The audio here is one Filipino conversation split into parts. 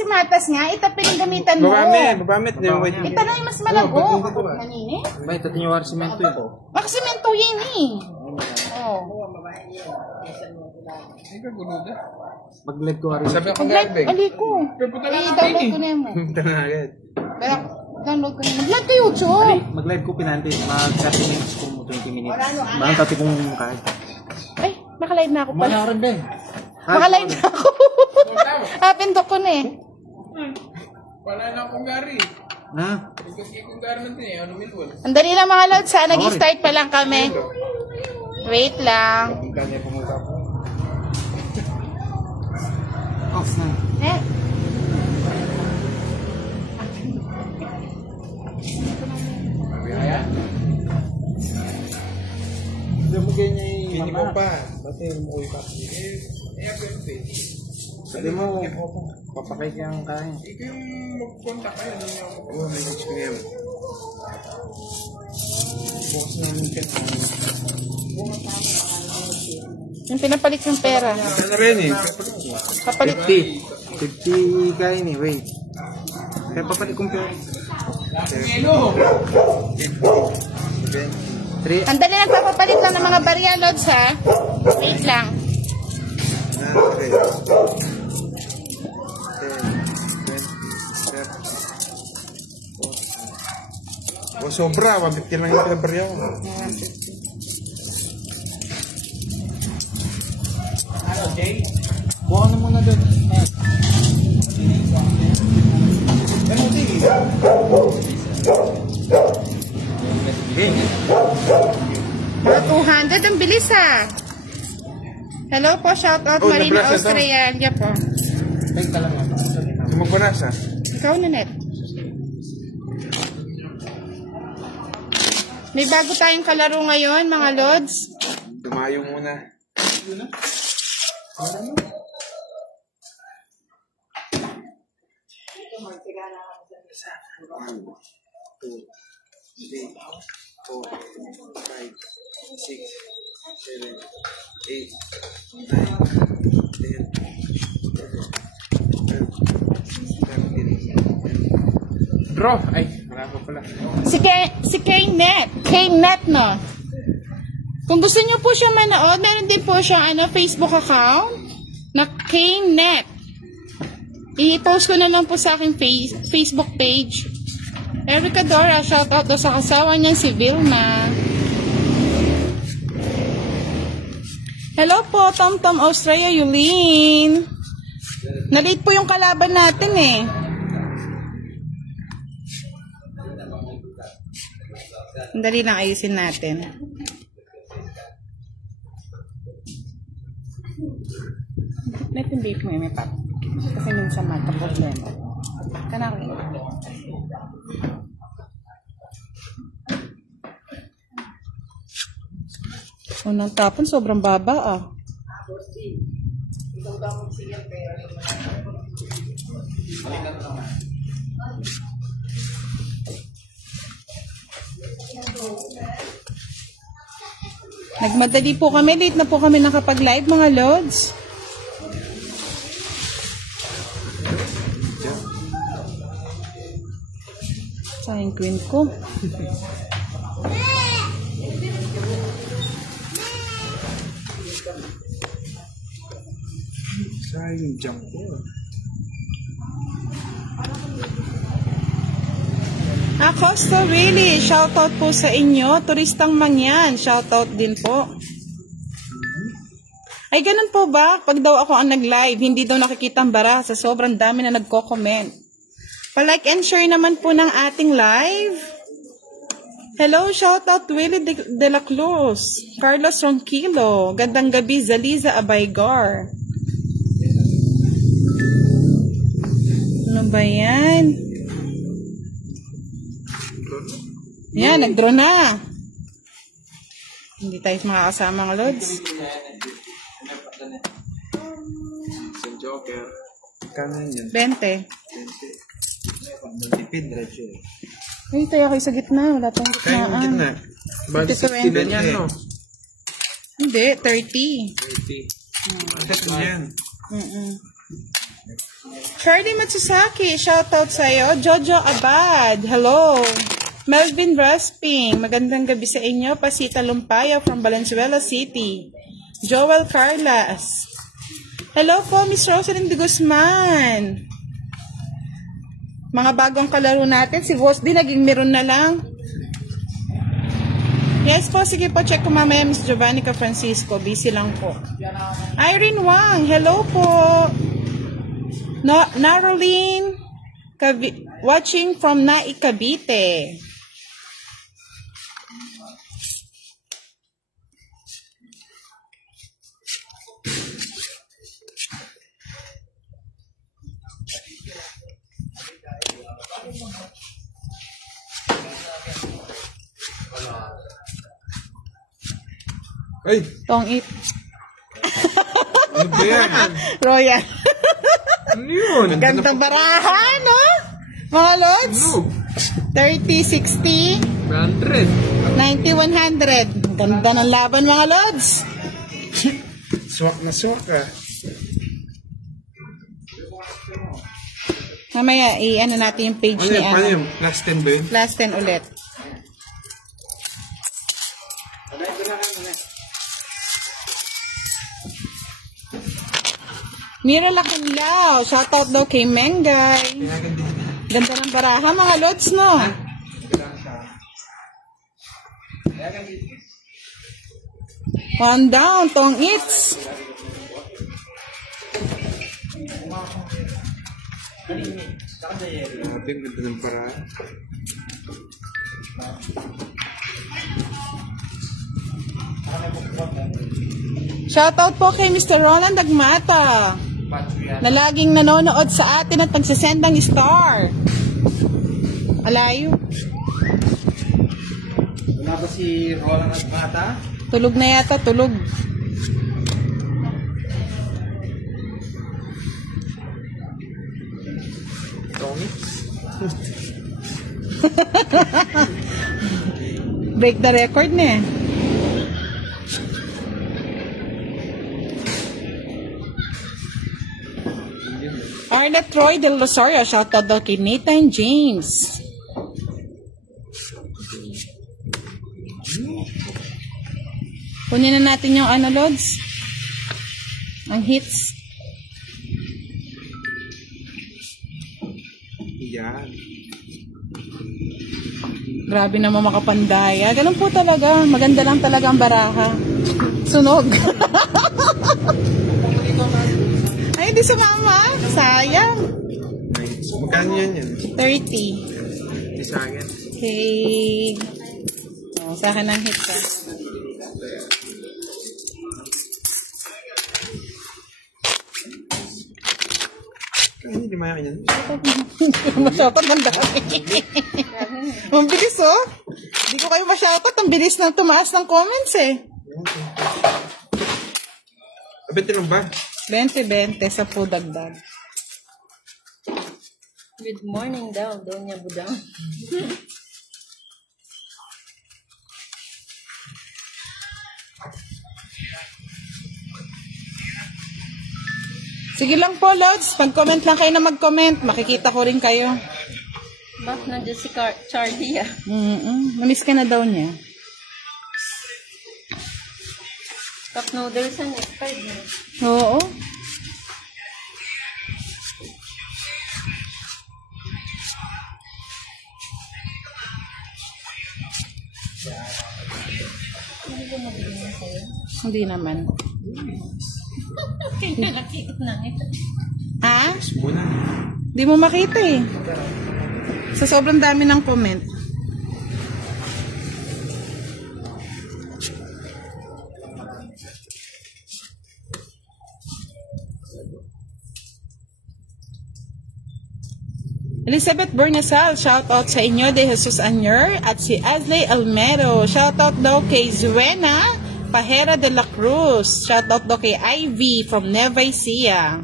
si Matas nga, itapin ang gamitan mo. Babamit. Ito na yung mas malago. Kanini? Ba, ito yung simento ito. Makasimento yan eh. Oo. Mag-led ko rin. Sabi ako garbeng. Aliko. I-download ko na yan mo. Download ko na yan. Mag-led kayo, Chok. Mag-led ko pinantin. Mag-30 minutes kung 20 minutes. Bang tati kong kahit. Ay, makalive na ako pala. Manaran din. Makalive na ako. Pindok ko na eh. Wala na akong gari. Ha? Kasi kung gari natin eh, ano milwal. Ang dali lang mga lods, nag-start pa lang kami. Wait lang. Ang kanya pumunta po. Off na. Eh. Kaya? Hindi mo ganyan yung Hindi mo pa. Basta yung mo pa. Sabi mo, papakay kang kain. Ito yung mag-contact kayo. Oo, may experience. Bukas namin ka na. Yung pinapalit yung pera. Ano rin eh. Kapalit. 50 kain eh, wait. Kaya papalit kong pera. Ang dali nagpapapalit lang ng mga barya, lods ha. Wait lang. O sobra, 150 lang yung pinabarya. Okay. Kuha na muna doon. Ano din? Mga 200, ang bilis ha. Hello po, shout out Marina Australia po. Take ka lang. Magpanas ha? Ikaw na net. May bago tayong kalaro ngayon, mga lods. Dumayo muna. Draw! Ay, marami pala. Si K-Net, no? Kung gusto nyo po siya manood, meron din po siya Facebook account na K-Net. I-post ko na lang po sa aking Facebook page. Erica Dora, shout out sa kasawa niya si Vilma. Hello po, Tom Tom Australia, Yulene. Na-late po yung kalaban natin eh. Dali lang ayusin natin. Natin beef mo may pap. Kasi minsan mata problema. Kanang unang tapon, sobrang baba ah. Nagmadali po kami, late na po kami nakapag-live mga lods. Sayang queen ko. Sayang jump ko. Acosta really, shoutout po sa inyo. Turistang mangyan, shoutout din po. Ay, ganun po ba? Pag daw ako ang nag-live, hindi daw nakikita ang bara sa sobrang dami na nagko-comment. Pa-like and share naman po ng ating live. Hello, shoutout Willie de la Cruz, Carlos Ronquillo, gandang gabi, Zaliza Abaygar. Ano ba yan? Yan, nag-draw na. Hindi tayo makakasama ng lods. Sa Joker. Kanan yan. 20. 20. Tipid, radyo. Ay, tayo kayo sa gitna. Wala tayong gitnaan. Kaya yung gitna. Bali 60 din yan, no? Hindi, 30. 30. Ito yan. Charlie Matsusaki, shoutout sa'yo. Jojo Abad, hello. Melvin Rasping, magandang gabi sa inyo. Pasita Lumpaya from Valenzuela City. Joel Carlas. Hello po, Miss Rosalind de Guzman. Mga bagong kalaro natin. Si Boss D, naging meron na lang. Yes po, sige po. Check ko mamaya, Miss Giovannica Francisco. Busy lang po. Irene Wang, hello po. Naroline, watching from Nai, Cavite. Ay! Tong-it. Ano ba yan? Royal. Ano yun? Gandang barahan, no? Mga lods? Ano? 30, 60, 100. 90, 100. Ganda ng laban, mga lods. Swak na swak ah. Mamaya, i-ano natin yung page Ano ni yun? Paano ano. yun? Last 10 ba yun? Last 10 ulit. Mira Lacanlao, shoutout daw kay Mengay. Ganda ng baraha, mga lods, no? One down, Tong Its. Grabe, ganda ng paraan. Shoutout po kay Mr. Roland Agmata, na laging nanonood sa atin at pagsasendang star. Alayo. Wala ba si Roland at Mata? Tulog na yata, tulog. Break the record na eh. Arnett Troy Del Rosario, shoutout daw kay Nathan James. Kunin na natin yung ano, Lods? Ang hits. Yan. Grabe naman makapandaya. Ganun po talaga. Maganda lang talaga ang baraha. Sunog. Ay, hindi sumama. Sayang. Nice. Magkano yan yan? 30. Di sa akin. Okay. Oh, sa akin ang hits, ah. Hindi mayakin yan. Masyautot ng dami. Ang bilis, oh. Hindi ko kayo masyautot. Ang bilis na tumaas ng comments, eh. 20 lang ba? 20-20 sa pudagdag. Good morning daw, Doña Budang. Sige lang po, Lods. Pag-comment lang kayo na mag-comment. Makikita ko rin kayo. Bak, nandiyan si Charlie ah. Namiss ka na daw niya. Cup noodles and expired na. Oo. Hindi naman. Kaya nakikita na ito. Ha? Muna. Hindi mo makita eh. Sa sobrang dami ng comment. Elizabeth Bernasal, shoutout sa inyo, De Jesus Anyer, at si Asley Almero. Shoutout daw kay Zuena Pajera de la Cruz. Shoutout daw kay Ivy from Nueva Ecija.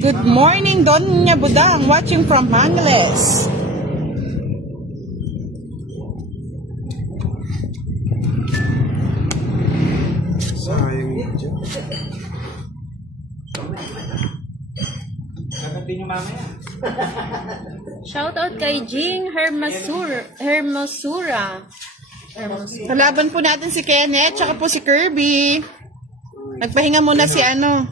Good morning, Doña Budang, watching from Manglés. Sayang yun dyan. Shoutout kay Jing Hermosura. Kalaban po natin si Kenneth, tsaka po si Kirby. Nagpahinga muna si ano.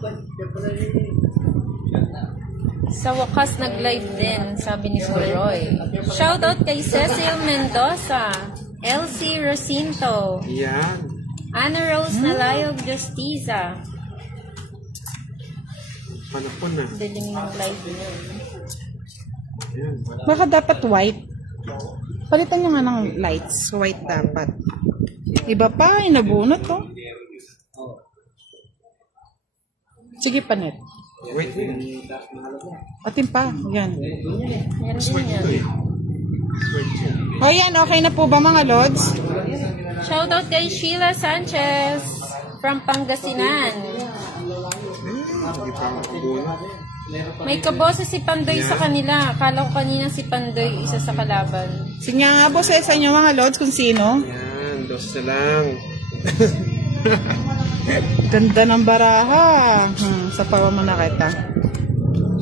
Sa wakas nag-live din, sabi ni Sir Roy. Shoutout kay Cecil Mendoza, Elsie Rocinto, Yan. Ana Rose Nalayog Justiza. Paano po na? Dilim yung live niya. Yan. Baka dapat white. Palitan nyo nga ng lights. White dapat. Iba pa, inabunot to. Sige pa, Net. Wait. Atin pa. Yan. Yan din yan. O yan, okay na po ba mga Lods? Shoutout kay Sheila Sanchez from Pangasinan. Hindi pa ako buo. May kaboses si Pandoy sa kanila. Akala ko kanina si Pandoy isa sa kalaban. Sige nga po sa inyo mga Lods kung sino. Yan. 2 na lang. Ganda ng baraha. Sa pawa mo na kita.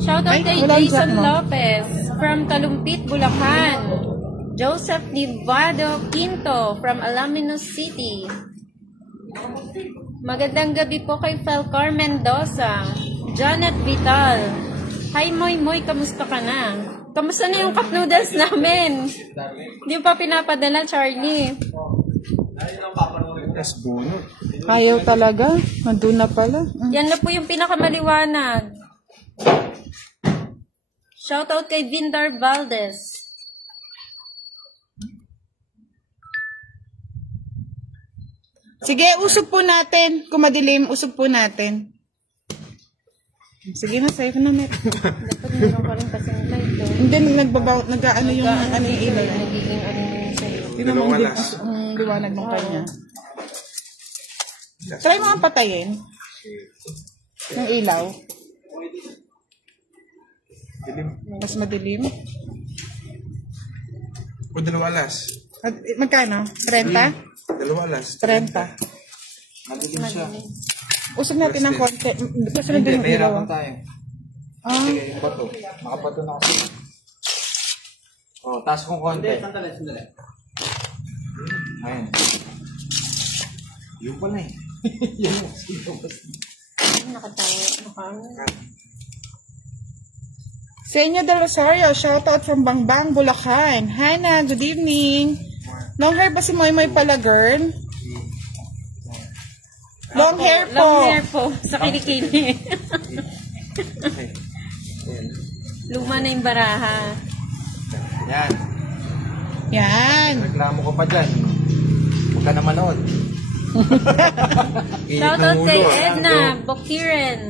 Shoutout Ay, kay walang Jason jack mo. Lopez from Talumpit, Bulacan. Joseph Livado Quinto from Alaminos City. Magandang gabi po kay Felcar Mendoza. Janet Vital. Hi Moy Moy, kamusta ka na? Kamusta na yung cup noodles namin? Hindi pa pinapadala, Charlie. Tapos buo. Ayaw talaga. Nandun na pala. Yan na po yung pinakamaliwanag. Shoutout kay Vindar Valdez. Sige, usog po natin. Kung madilim, usog po natin. Sige na, safe na, Net. Dapat meron ka rin kasi ng light doon. Hindi, nag-ano yung ilaw. Nagiging ano yun sa'yo. Tingnan mo ang liwanag ng kanya. Try mo ang patayin. Ng ilaw. Mas madilim. O 2 alas. Magkano? 30? 2 alas. 30. Madilim siya. Usog natin ng konti. Kasi nandun yung ilaw. tayo. Ah, Sige, bato. Nakabato na kasi. O, taas kong konti. Ayun. Yung pala eh. Senyo de Rosario, shoutout from Bangbang, Bulacan. Hannah, good evening. Long hair ba si Moy Moy pala, girl? Long hair po. Long hair po. Sa kilikili. Luma na yung baraha. Yan. Yan. Reklamo ko pa dyan. Huwag ka na manood. Shoutout kay Edna Bokiren.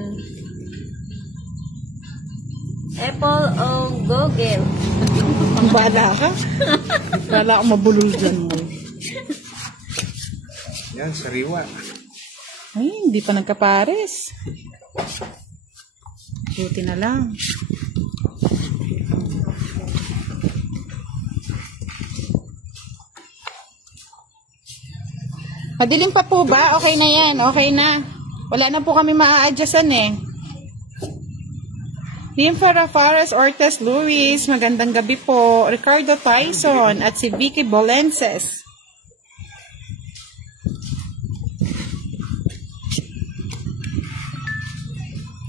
Apple o Gogel. Ang bala ka. Bala ka mabulol dyan mo. Yan, sariwa. Ay, hindi pa nagkapares. Buti na lang. Madilim pa po ba? Okay na yan. Okay na. Wala na po kami maa-adjustan eh. Nympha Rafares Ortiz Luis, magandang gabi po. Ricardo Tyson at si Vicky Bolenses.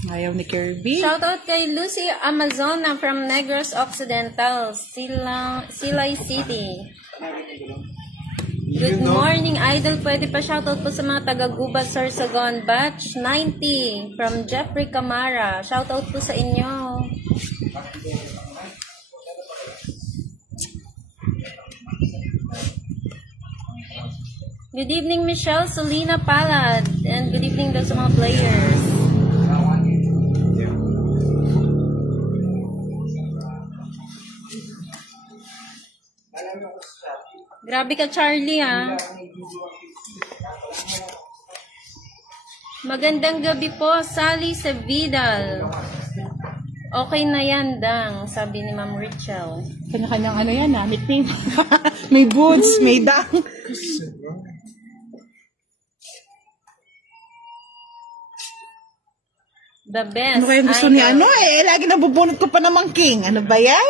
Ayaw ni Kirby. Shoutout kay Lucy Amazona from Negros Occidental, Silay City. Good morning, Idol. Pwede pa shoutout po sa mga taga-Gubat, Sorsogon, Batch 90 from Jeffrey Camara. Shoutout po sa inyo. Good evening, Michelle Solina Palad. And good evening daw sa mga players. Grabe ka, Charlie, ha? Magandang gabi po, Sally Sevidal. Okay na yan, Dang, sabi ni Ma'am Rachel. Kanya-kanyang ano yan ha, nickname. May boots, may dang. The best. Ano kaya gusto idol. ni ano eh? Lagi nabubunot ko pa naman king. Ano ba yan?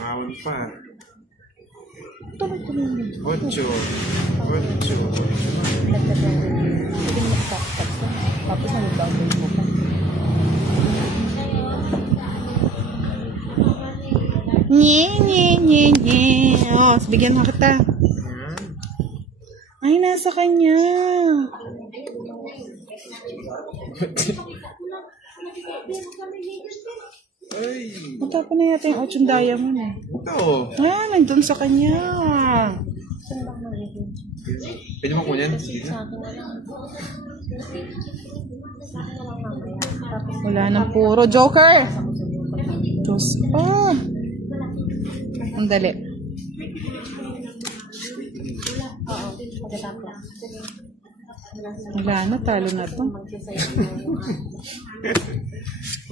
Pound pa. Tuloy-tuloy mo. 8. 8. Pwede mo makapagpag ko. Tapos nag-download mo pa. Nye. Oh, bigyan mo kita. Ay, nasa kanya. Ay. Matapon na yata yung 8 diamond eh. Ito. Ah, nandun sa kanya. Pwede mo kunin? Sige. Wala nang puro joker. Diyos pa. Ang dali. Wala na, talo na to.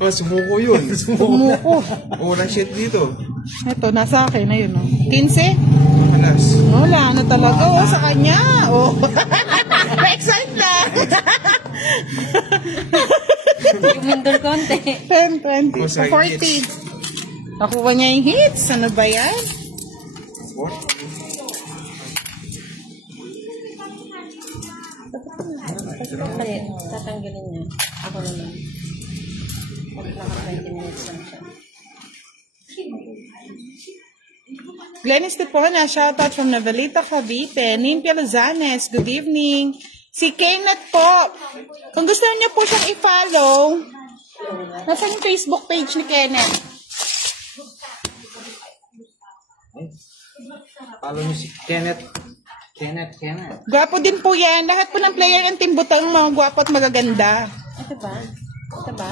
Oh, sumuko yun. Sumuko. Walang shit dito. Ito, nasa akin na yun. Oh. 15? Alas. Wala na talaga. Oh, sa kanya. Oh. Na-excite na. Humindol konti. 10, 20, Oh, sa 40. Nakuha niya yung hits. Ano ba yan? What? Palit. Tatanggalin niya. Ako naman. Naka 20 minutes lang siya. Glenn Estepona, shoutout from Navalita, Cavite. Nimpia Lozanes, good evening. Si Kenneth po. Kung gusto niyo po siyang i-follow, nasa yung Facebook page ni Kenneth. Follow nyo si Kenneth. Gwapo din po yan. Lahat po ng player ng Team Butang, mga gwapo at magaganda. Ito ba? Ito ba?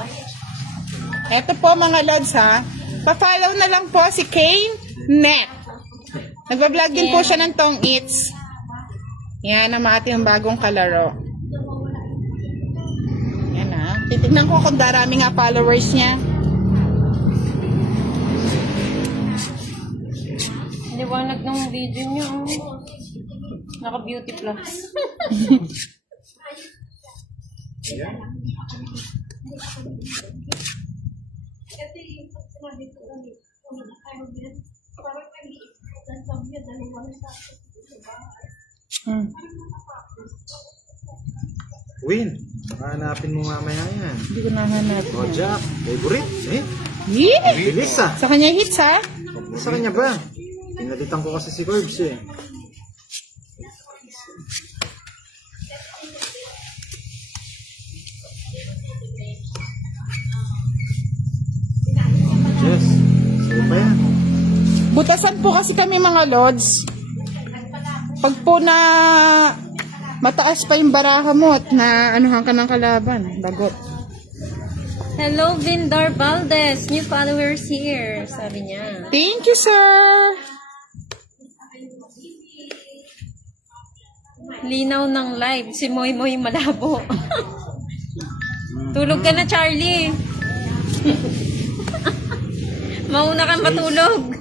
Eto po mga lods ha. Pa-follow na lang po si Kane Net. Nagbablog din po siya ng Tong Eats. Yan ang ating bagong kalaro. Yan ha. Titignan ko kung darami nga followers niya. Liwanag ng video niyo. Naka-beauty plus. Win. Hanapin mo mamaya yan. Hindi ko nahanap. Jack. Favorite. Eh? Yeah! Bilis ah. Sa kanya hits ha? Sa kanya ba? Pinalitan ko kasi si Corbs eh. Yes. Sige pa yan. Butasan po kasi kami mga lods. Pag po na mataas pa yung baraha mo at na anuhan ka ng kalaban. Bagot. Hello, Vindor Valdez. New followers here. Sabi niya. Thank you, sir. Linaw ng live. Si Moy Moy malabo. Tulog ka na, Charlie. Mauna kang matulog.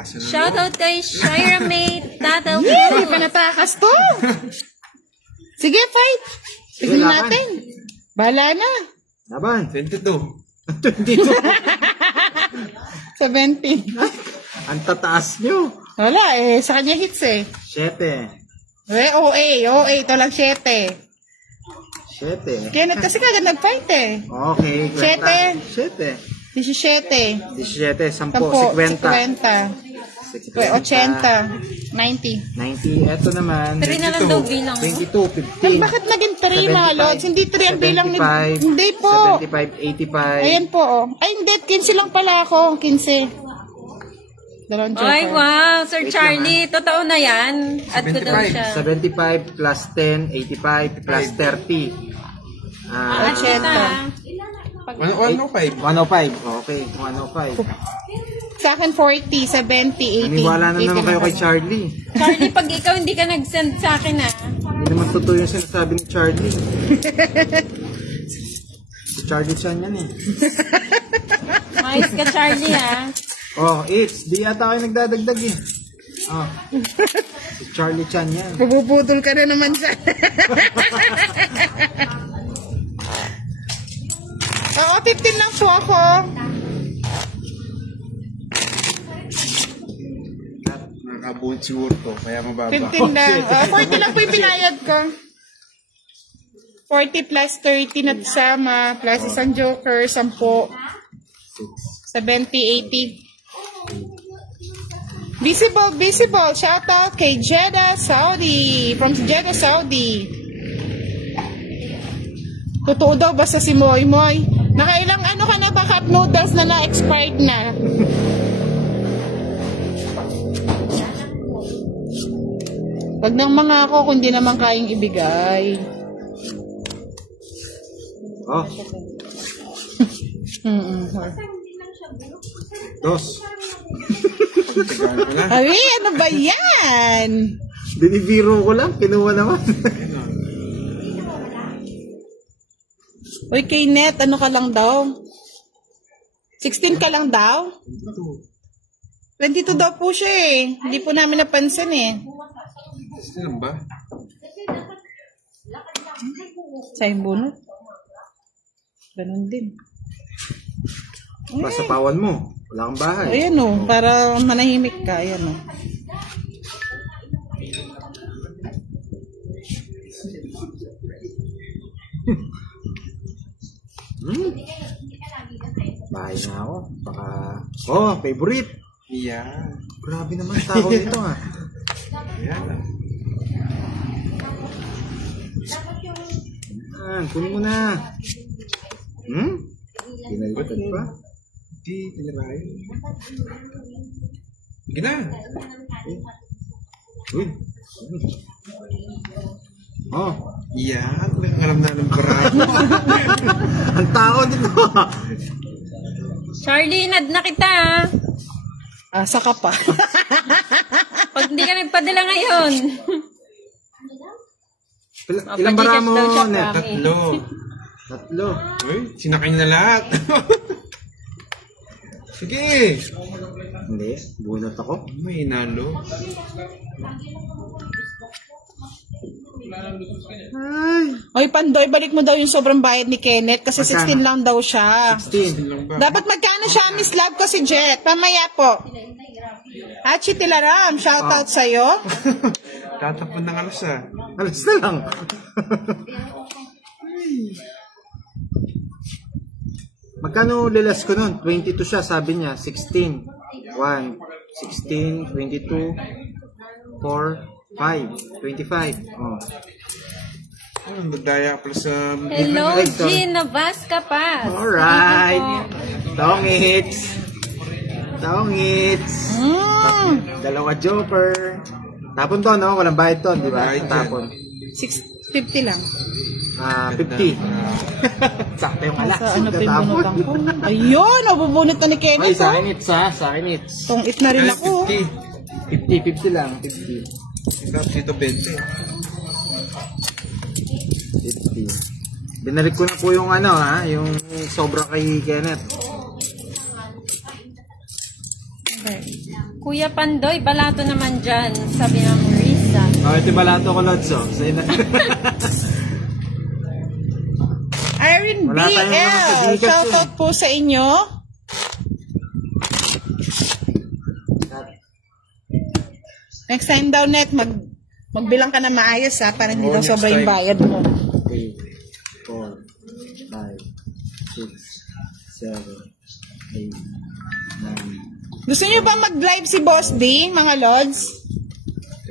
Shoutout kay Shira May Tataw. Yeah, hindi pa natakas to. Sige, fight. Sige, Tignan laban. natin. Bahala na. Laban. 22. 22. 17. Ang tataas nyo. Wala eh. Sa kanya hits eh. 7. OA. Ito lang 7. 7. Kenneth kasi kagad nag-fight eh. Okay. 7. 17. 17. 10. 50. 50. 80. 90. 90. Eto naman. 3 na lang daw bilang. 22. Ay, 15. bakit naging 3 mga lods? Hindi 3 ang bilang ni... 75, Hindi po. 75, 85. Ayan po oh. Ay, hindi. 15 lang pala ako. 15. Dalawang joker. Ay, wow. Sir Wait Charlie, totoo na yan. Add ko daw 75. siya. 75 plus 10, 85 plus 30. Add kita. 105. 105. Okay, 105. Sa akin 40, 70, 80. Naniwala na 80 naman kayo lang kay ako. Charlie. Charlie, pag ikaw hindi ka nag-send sa akin Hindi naman totoo yung sinasabi ni Charlie. Si Charlie Chan yan eh. Ayos ka, Charlie, ha? Oh, it's. Di ata kayo nagdadagdag eh. Oh. Si Charlie Chan yan. Pabubudol ka na naman siya. Oo, 15 lang po ako. Nakakabuhit siguro to, kaya mababa. 15 lang. 40 lang po yung pinayad ko. 40 plus 30 na sama, plus isang joker, 10. 70, 80. Visible. Shout out kay Jeddah, Saudi. From Jeddah, Saudi. Totoo daw basta si Moy Moy. Nakailang ano ka na ba, cup noodles na na-expired na? Wag nang mga ako kung di naman kayang ibigay. Oh. Dos. Ay, ano ba yan? Binibiro ko lang, kinuha naman. Uy, kay Net, ano ka lang daw? 16 ka lang daw? 22 daw po siya eh. Hindi po namin napansin eh. Ano ba? Sa bunot. Ganun din. Basta pawan mo. Wala kang bahay. Ayan o, para manahimik ka. Ayan o. Bahay na ako. Baka... Oh, favorite. Yeah. Grabe naman tao dito ah. Yan. Kunin mo na. Pinalitan pa? Di, tinirahin. Gina. Uy. Oh. Yan. Alam na ng barako. Ang tao dito. Charlie, nad na kita. Asa ka pa. Pag hindi ka nagpadala ngayon. Ilang bara mo, daw siya, Net? Kami. Tatlo. Uy, sinakay na lahat. Sige. Hindi, bunot ako. May hinalo. Ay. Oy, Pandoy, balik mo daw yung sobrang bayad ni Kenneth kasi 16 Magkano? lang daw siya. 16. Lang ba? Dapat magkano siya, Miss Love ko si Jet? Pamaya po. Hachi Tilaram, shoutout sa'yo. Tatapon ng alas ah. Alas na lang. Magkano lilas ko nun? 22 siya, sabi niya. 16. 1, 16, 22, 4, 5, 25. Oh. Ano, magdaya pala sa... Hello, Ito. Gina Vasca Paz. Alright. Tongits. Tongits. Dalawa joker. Tapon to, no? Walang bayad to, di ba? Bayad yan. Tapon. 650 lang. 50. Sakto yung alas. Sa ano pa yung bunutan ko? Ayun, nabubunot na ni Ay, Kenneth. sa Oh. akin it's ha. Sa akin it's. Tungit na rin ako. 50 lang. 50. Tapos ito 20. 50. Binalik ko na po yung ano ha, yung sobra kay Kenneth. Okay. Kuya Pandoy, balato naman dyan, sabi ng Marisa. Oh, ito balato ko, Lods. Oh. Irene Wala tayong mga BL, kadigas shoutout po sa inyo. Next time daw, Net, magbilang ka na maayos ha, para hindi Oh, daw next sobra yung time. bayad mo. 3, 4, 5, 6, 7, 8, 9. Gusto niyo ba mag-live si Boss D, mga Lods?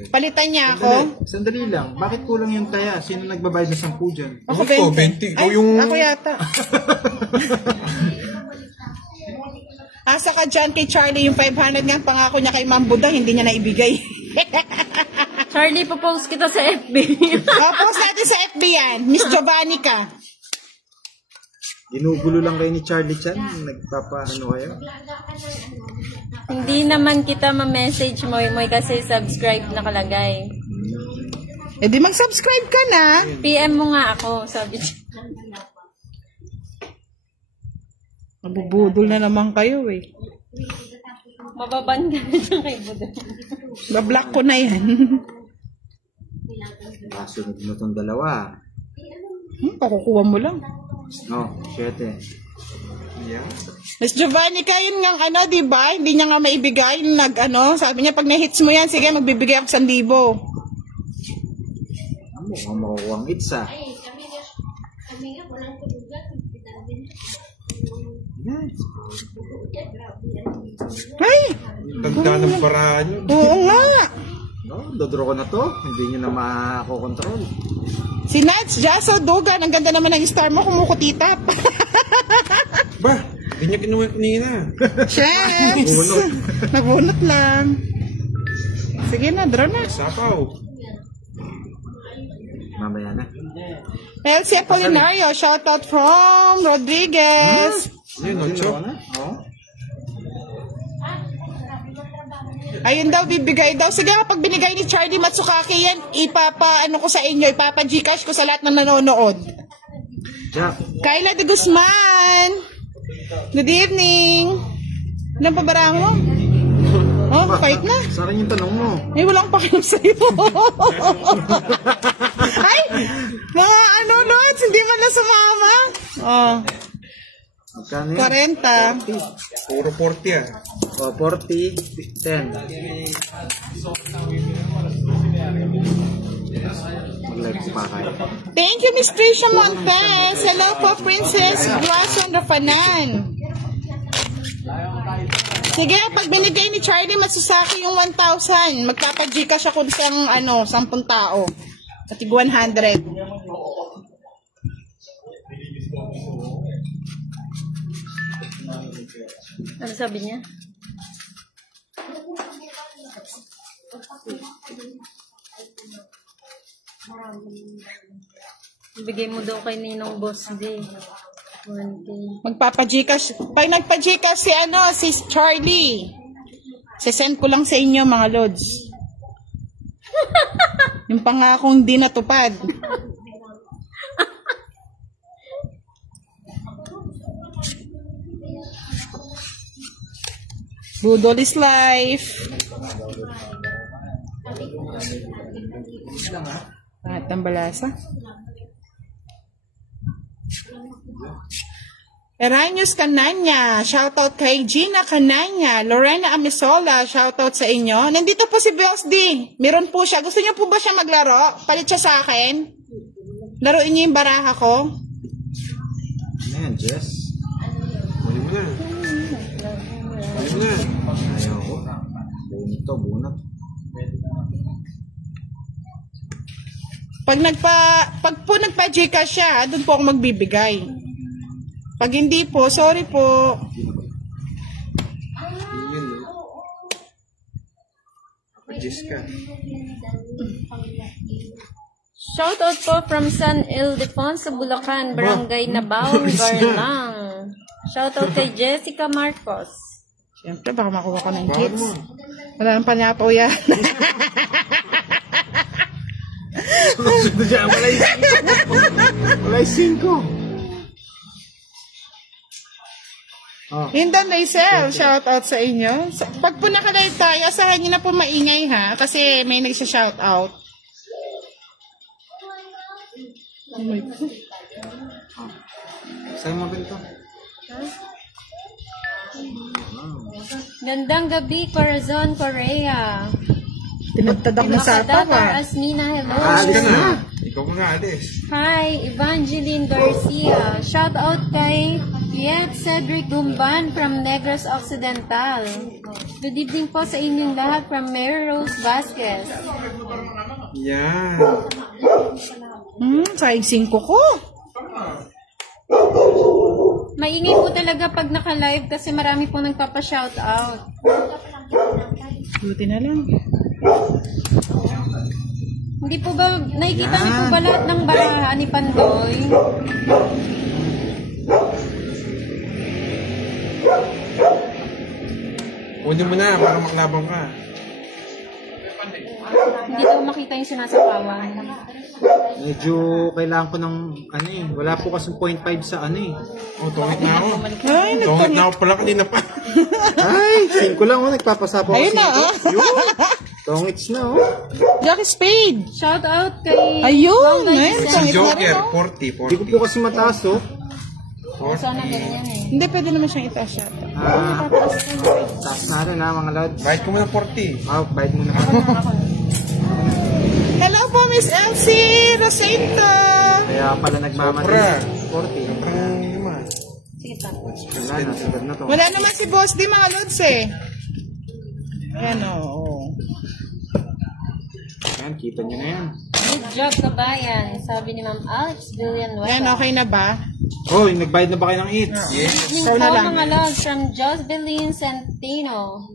Palitan niya ako. Sandali lang. Bakit kulang yung taya? Sino nagbabayad ng 10 dyan? Ako Ako, 20. 20. Ay, Yung... ako yata. Asa ka dyan kay Charlie, yung 500 nga pangako niya kay Ma'am Buda, hindi niya naibigay. Charlie, popost kita sa FB. Post natin sa FB yan. Miss Giovanni ka. Ginugulo lang kayo ni Charlie Chan. Nagpapaano kayo? Hindi naman kita ma-message mo kasi subscribe nakalagay. E di mag-subscribe ka na. PM mo nga ako, sabi niya. Mabubudol na naman kayo eh. Mababan ka na dyan kay Budol. Bablock ko na yan. Kasunod mo itong dalawa. Pakukuha mo lang. No, 7. Yeah. Miss Giovanni, kain nga di ba? Hindi niya nga maibigay. Sabi niya, pag na-hits mo yan, sige, magbibigay ako 1,000. Mukhang makukuha ang hits ah. Ay! Tanda ng paraan yun. Oo nga! No, dodro ko na to. Hindi nyo na makakontrol. Si Nats, Jaso, Dugan, ang ganda naman ng star mo, kumukutitap. Ba, hindi niya kinuha kanina. Chefs! Bunot. Nagbunot lang. Sige na, draw na. Sapaw. Mamaya na. Elsie Apolinario, shoutout from Rodriguez. Yun, 8. Oo. Ayun daw, bibigay daw. Sige, kapag binigay ni Charlie Matsukaki yan, ko sa inyo, ipapa-Gcash ko sa lahat ng nanonood. Jack. Kayla de Guzman. Good evening. Ilang pabarang mo? Oh, kahit na. Sa akin yung tanong mo. Ay, walang pakialam sa'yo. Ay, mga Lods, hindi man na sumama. Oh, Magkano yun? 40. Puro 40 ah. O, 40, 10. Mag-live pa kayo. Thank you, Miss Tricia Montes. Hello po, Princess Grason Rafanan. Sige, pag binigay ni Charlie Matsusaki yung 1,000, magpapa-Gcash ako sa 10 tao. At 100. Ano sabi niya? Ibigay mo daw kay Ninong Boss D. 1K. Magpapa-Gcash. Pag nagpa-Gcash si Charlie, sisend ko lang sa inyo, mga Lods. Yung pangakong di natupad. Budol is life. At ang balasa. Eranius Cananya, shoutout kay Gina Cananya. Lorena Amisola, shoutout sa inyo. Nandito po si Boss D. Meron po siya. Gusto niyo po ba siya maglaro? Palit siya sa akin. Laruin niyo yung baraha ko. Ayan, Jess. Mali mo na. Mali mo na. Ayaw ko. Bunot to, bunot. Pag po nagpa-Gcash siya, doon po ako magbibigay. Pag hindi po, sorry po. Yun. Jess ka. Shoutout po from San Ildefonso, Bulacan, Barangay Nabaong, Garlang. Shoutout kay Jessica Marcos. Siyempre, baka makuha ko ng kids. Wala nang panyapaw yan. Walay 5. Oh. Hindan Maisel, shoutout sa inyo. Pag po nakalive tayo, asahan niyo na po maingay ha, kasi may nagsha-shoutout. Oh my God. Sa'yo mo ba ito? Gandang gabi, Corazon, Korea. Tinagtadak na sa Makadatar pa. Asmina, hello. Alis ka na. Ikaw ko nga alis. Hi, Evangeline Garcia. Shout out kay Piet Cedric Gumban from Negros Occidental. Good evening po sa inyong lahat from Mary Rose Vasquez. Yan. Sayang 5 ko. Maingay po talaga pag naka-live kasi marami po nagpapa-shout out. Buti na lang. Hindi po ba, nakikita niyo po ba lahat ng baraha ni Pandoy? Kunin mo na para maklabang ka. Hindi ko makita yung sinasapawan. Medyo kailangan ko ng ano eh. Wala po kasi 0.5 sa ano eh. Oh, tungit na ako. Ay, Tungit na ako pala kanina pa. Ay, 5 lang oh. Nagpapasapaw Ayun na, ako. oh. Tongits na oh. Jackie Spade. Shout out kay... Ayun, ayun. Si Tangit na rin, Joker, oh. 40. Hindi ko po kasi mataas oh. Sana ganyan eh. Hindi, pwede naman siyang itaas siya. Taas na rin ha mga lads. Bite ko muna 40. Oh, bite mo na. Hello po, Miss Elsie Rosento. Kaya pala nagmamadali. Sobra. 40. Ang naman. Sige, tapos. Wala na, sagad na to. Wala naman si Boss di mga lods eh. Ayan o. Ayan, kita nyo na yan. Good job, kabayan. Sabi ni Ma'am Alex Villanueva. Ayan, okay na ba? Oh, nagbayad na ba kayo ng eat? Yes. Evening So po na lang. mga lods from Jocelyn Centino.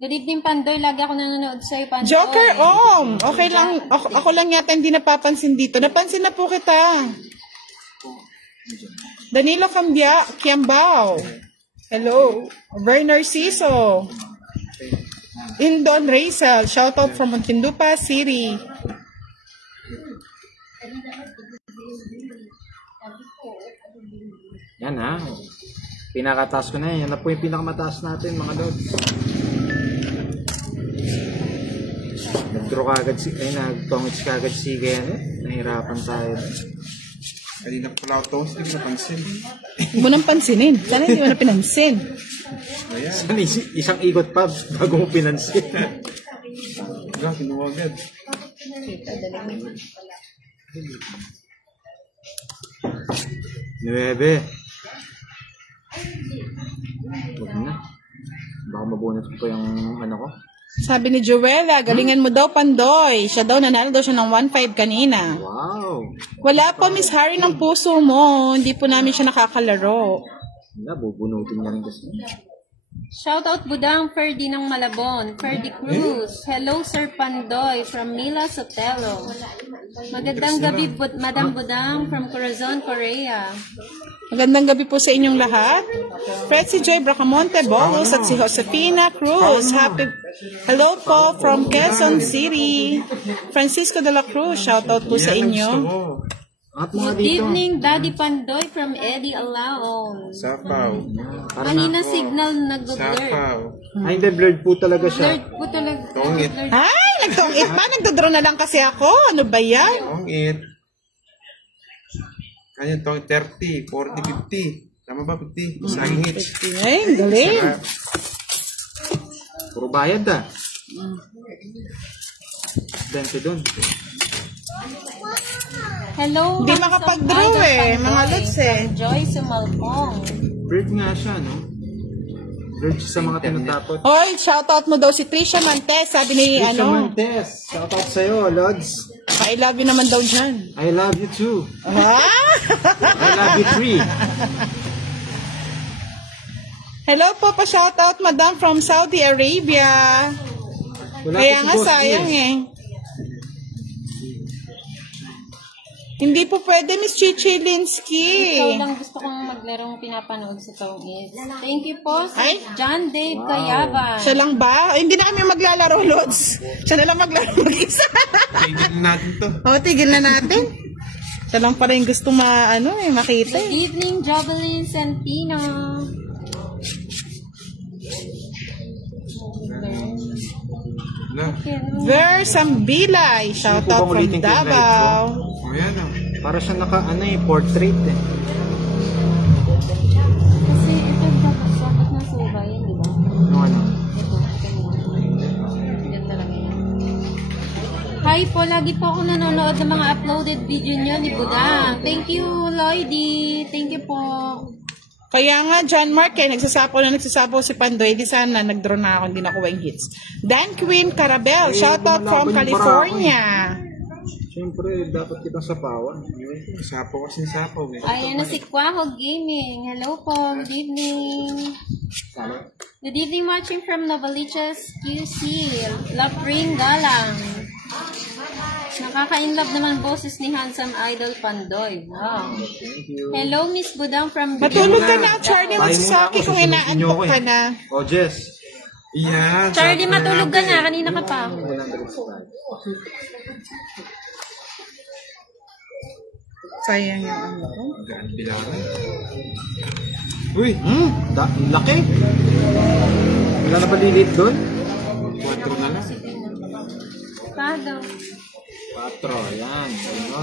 Good evening, Pandoy. Lagi ako nanonood sa'yo, Pandoy. Joker Om. Okay lang. Ako lang yata hindi napapansin dito. Napansin na po kita. Danilo Kiambao. Hello. Ver Narciso. Indon Racel. Shoutout from Muntinlupa City. Yan ha. Pinakataas ko na yan. Yan na po yung pinakamataas natin mga dogs. Nag-draw kagad si... Ay, nag-tongits kagad si Geno. Nahirapan tayo. Kanina pala ako toast. Hindi ko napansin. Huwag mo nang pansinin. Sana hindi mo na pinansin. Ayan. Saan isang ikot pa bago mo pinansin. Hanggang kinuha agad. Nuebe. Huwag na. Baka mabunot ko yung ano ko. Sabi ni Joella, galingan mo daw, Pandoy. Siya daw, nanalo daw siya ng 1.5 kanina. Wow. Wala po, Miss Harry, ng puso mo. Hindi po namin siya nakakalaro. Wala, bubunutin na rin kasi. Shout out Budang Ferdy ng Malabon. Ferdy Cruz. Hello, Sir Pandoy from Mila Sotelo. Magandang gabi, Madam Budang from Corazon, Korea. Magandang gabi po sa inyong lahat. Fred si Joy Bracamonte Bolos at si Josefina Cruz. Hello po from Quezon City. Francisco de la Cruz, shoutout po sa Yan ang inyo. gusto ko. At mga Good dito. evening, Daddy Pandoy from Eddie Alaon. Sapaw. Kanina signal nag-blur. Sapaw. Ay, hindi, blurred po talaga siya. Blurred po talaga. Tongit. Blurred. Ay, nagtongit pa. Nagdodraw na lang kasi ako. Ano ba yan? Tongit. Ano yung tongit? 30, 40, 50. Tama ba? 50. Saging hits. Ay, galing. Puro bayad ah. Dente dun. Hello. Hindi handsome makapag-draw idol eh, Pandoy mga lods eh. from Joy Sumalpong. Blurred nga siya, no? Blurred siya sa mga tinatapot. Hoy, shoutout mo daw si Trisha Mantes. Sabi ni, Trisha ano, Montes. Shout out sa'yo, Lods. I love you naman daw dyan. I love you too. Ha? I love you three. Hello po pa shoutout Madam from Saudi Arabia. Wala Kaya po si nga Boss sayang Ian. eh. Hindi po pwede, Miss Chichi Linsky. Ikaw lang gusto kong maglarong pinapanood sa Tong Is. Thank you po sa Ay. John Dave Kayaban. Siya lang ba? Ay, hindi na kami maglalaro, Lods. Siya na lang maglaro mag-isa. Tigil natin to. O, tigil na natin. Siya lang pala yung gusto makita. Good evening, Jovelyn Santino. Na. Ver Sambilay. Shoutout from ulitin ko yung live Davao. O yan o. Para siya portrait eh. Kasi ito dapat na suba yan, di ba? Yung ano. Ito. Yan talaga yan. Hi po, lagi po ako nanonood ng mga uploaded video nyo ni Budang. Thank you, Lloydie. Thank you po. Kaya nga, John Mark, nagsasapaw si Pandoy. Di sana, nag-draw na ako, hindi nakuha yung hits. Dan Queen Carabel, shoutout from California. Siyempre, dapat kitang sapawan. Sapaw kasi sapaw eh. Ayan na si Quahog Gaming. Hello po, good evening. Good evening, watching from Novaliches, QC. Love Ring Galang. Nakaka-inlove naman boses ni Handsome Idol Pandoy. Wow. Hello, Miss Budang from Matulog ka na, Charlie. Tayo Huwag muna sa ako, akin kung susunod niyo inaantok ako ka eh. na. O, Jess. Yan. Charlie, matulog ka na. Kanina ka pa. 105. Sayang yung ano ko. Gaan bilangan. Uy, Laki. Wala na ba lilit doon? 4 na lang. Pado. 4. Yan. Ano?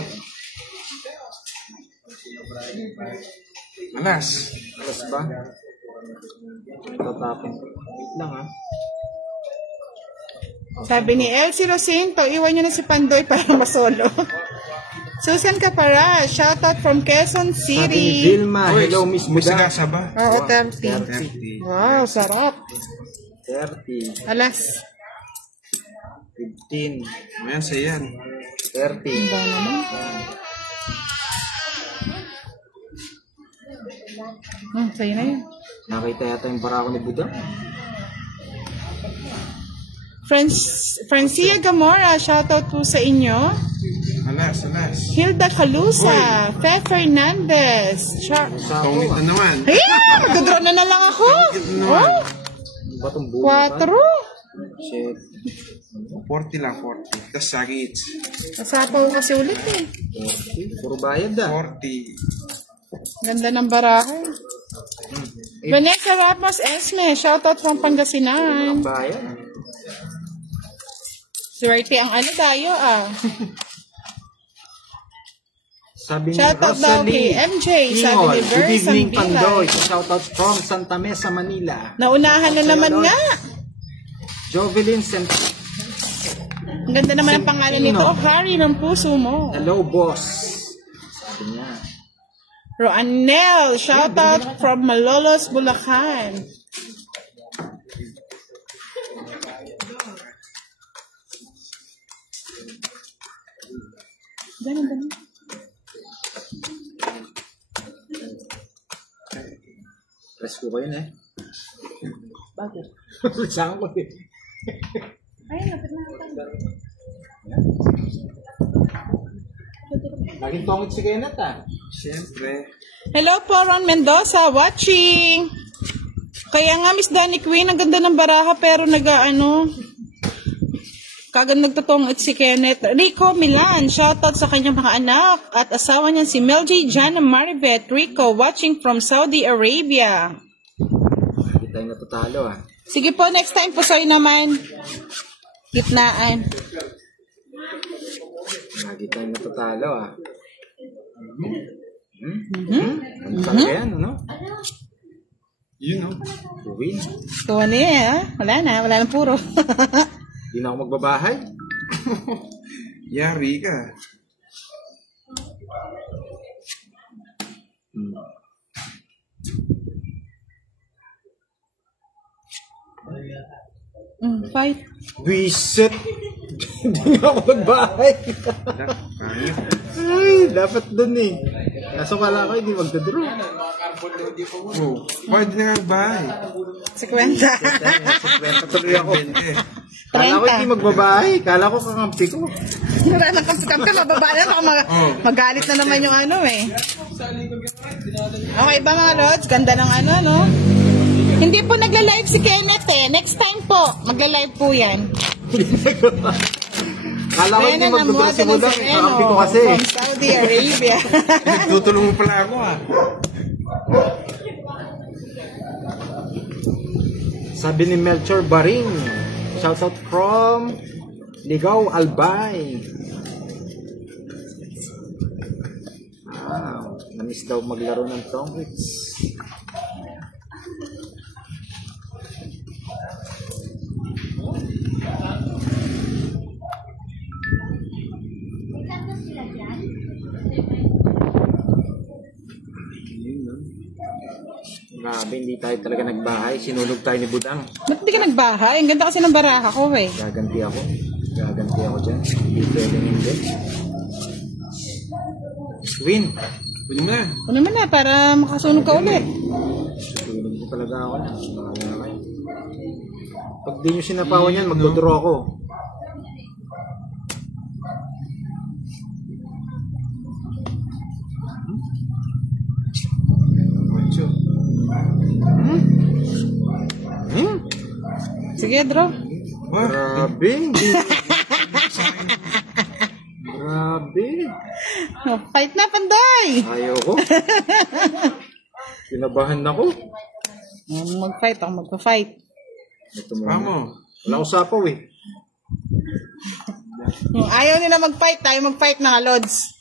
Malas. Alas ba? Tatapin. Wait lang ha. Sabi ni Elsie Rosinto, iwan nyo na si Pandoy para masolo. Susan Capara, shoutout from Quezon Sabi ni City. Vilma, Uy, hello Miss may Buda. sagasa ba? Oo, 30. 30. Wow, sarap. 30. Alas. 15. Ayan, sa yan. 30. Ba naman? Sa'yo na yun. Nakita yata yung barako ni Buda. Francia Gamora, shoutout po sa inyo. Alas. Hilda Calusa, Fe Fernandez. Pangit na naman. Ay, magdodraw na lang ako. Oh, Batong buo. 4. Shit. 40 lang, 40. Tapos sagits. Nasapaw kasi ulit eh. 40. Puro bayad ah. 40. Ganda ng barahe. Vanessa Ramos Esme, shoutout from Pangasinan. Bayad. Swerte ang ano tayo ah. Sabi ni Shoutout daw kay Rosalie MJ, sabi Kingol, ni good Verse evening Sanvila. Pandoy. Shoutout from Santa Mesa, Manila. Naunahan na naman nga. Jovelyn Sent. Ang ganda naman ang pangalan nito. Sino? Hari ng puso mo. Hello boss. Sabi niya. Roanel, shoutout from Malolos, Bulacan. Ganun. Press ko ba yun eh? Bakit? Saan ko eh? Ay, napit na. Laging tongit si Kenneth ah. Siyempre. Hello po, Ron Mendoza, watching. Kaya nga, Miss Danny Queen, ang ganda ng baraha, pero kagad nagtotongit si Kenneth. Rico Milan, shoutout sa kanyang mga anak at asawa niya si Melji Jana Maribet. Rico, watching from Saudi Arabia. Hindi tayo natatalo ah. Sige po, next time po sa'yo naman. Gitnaan. Hindi tayo natatalo ah. Ano talaga yan, ano? You know. Win. Kuha na yan, ha? Wala na puro. Hindi na ako magbabahay. Yari ka. Fight. Wisit. Hindi na ako magbahay. Pangit. Ay, dapat dun eh. Kaso kala ko hindi magdadraw. Oh, pwede na nga bahay. 50. Tuloy ako. 20. Kala ko hindi magbabahay. Kala ko kakampi ko. Wala nang kampi ka, mababa na. Baka magalit na naman yung ano eh. Okay ba mga Lods? Ganda ng ano, no? Hindi po nagla-live si Kenneth eh. Next time po, magla-live po yan. Kala ko hindi magdadraw si Muda. Kakampi ko kasi. From Saudi Arabia. Nagtutulong mo pala ako ah. Sabi ni Melchor Baring. Shoutout from Ligaw Albay. Wow. Namiss daw maglaro ng tongkits. Grabe, hindi tayo talaga nagbahay. Sinulog tayo ni Budang. Ba't hindi ka nagbahay? Ang ganda kasi ng baraha ko eh. Gaganti ako. Gaganti ako dyan. Hindi pwedeng hindi. Win. Pwede mo na. Ano naman na, para makasunog ka ulit. Tulog ko talaga ako na. Bahala kayo. Pag di nyo sinapawan yan, magdodraw ako. Sige, draw. Grabe. Grabe. Fight na, Pandoy! Ayaw ko. Kinabahan ako. Mag-fight ako, magpa-fight. Ito mo. Wala usapaw eh. Kung ayaw nila mag-fight, tayo mag-fight mga lods.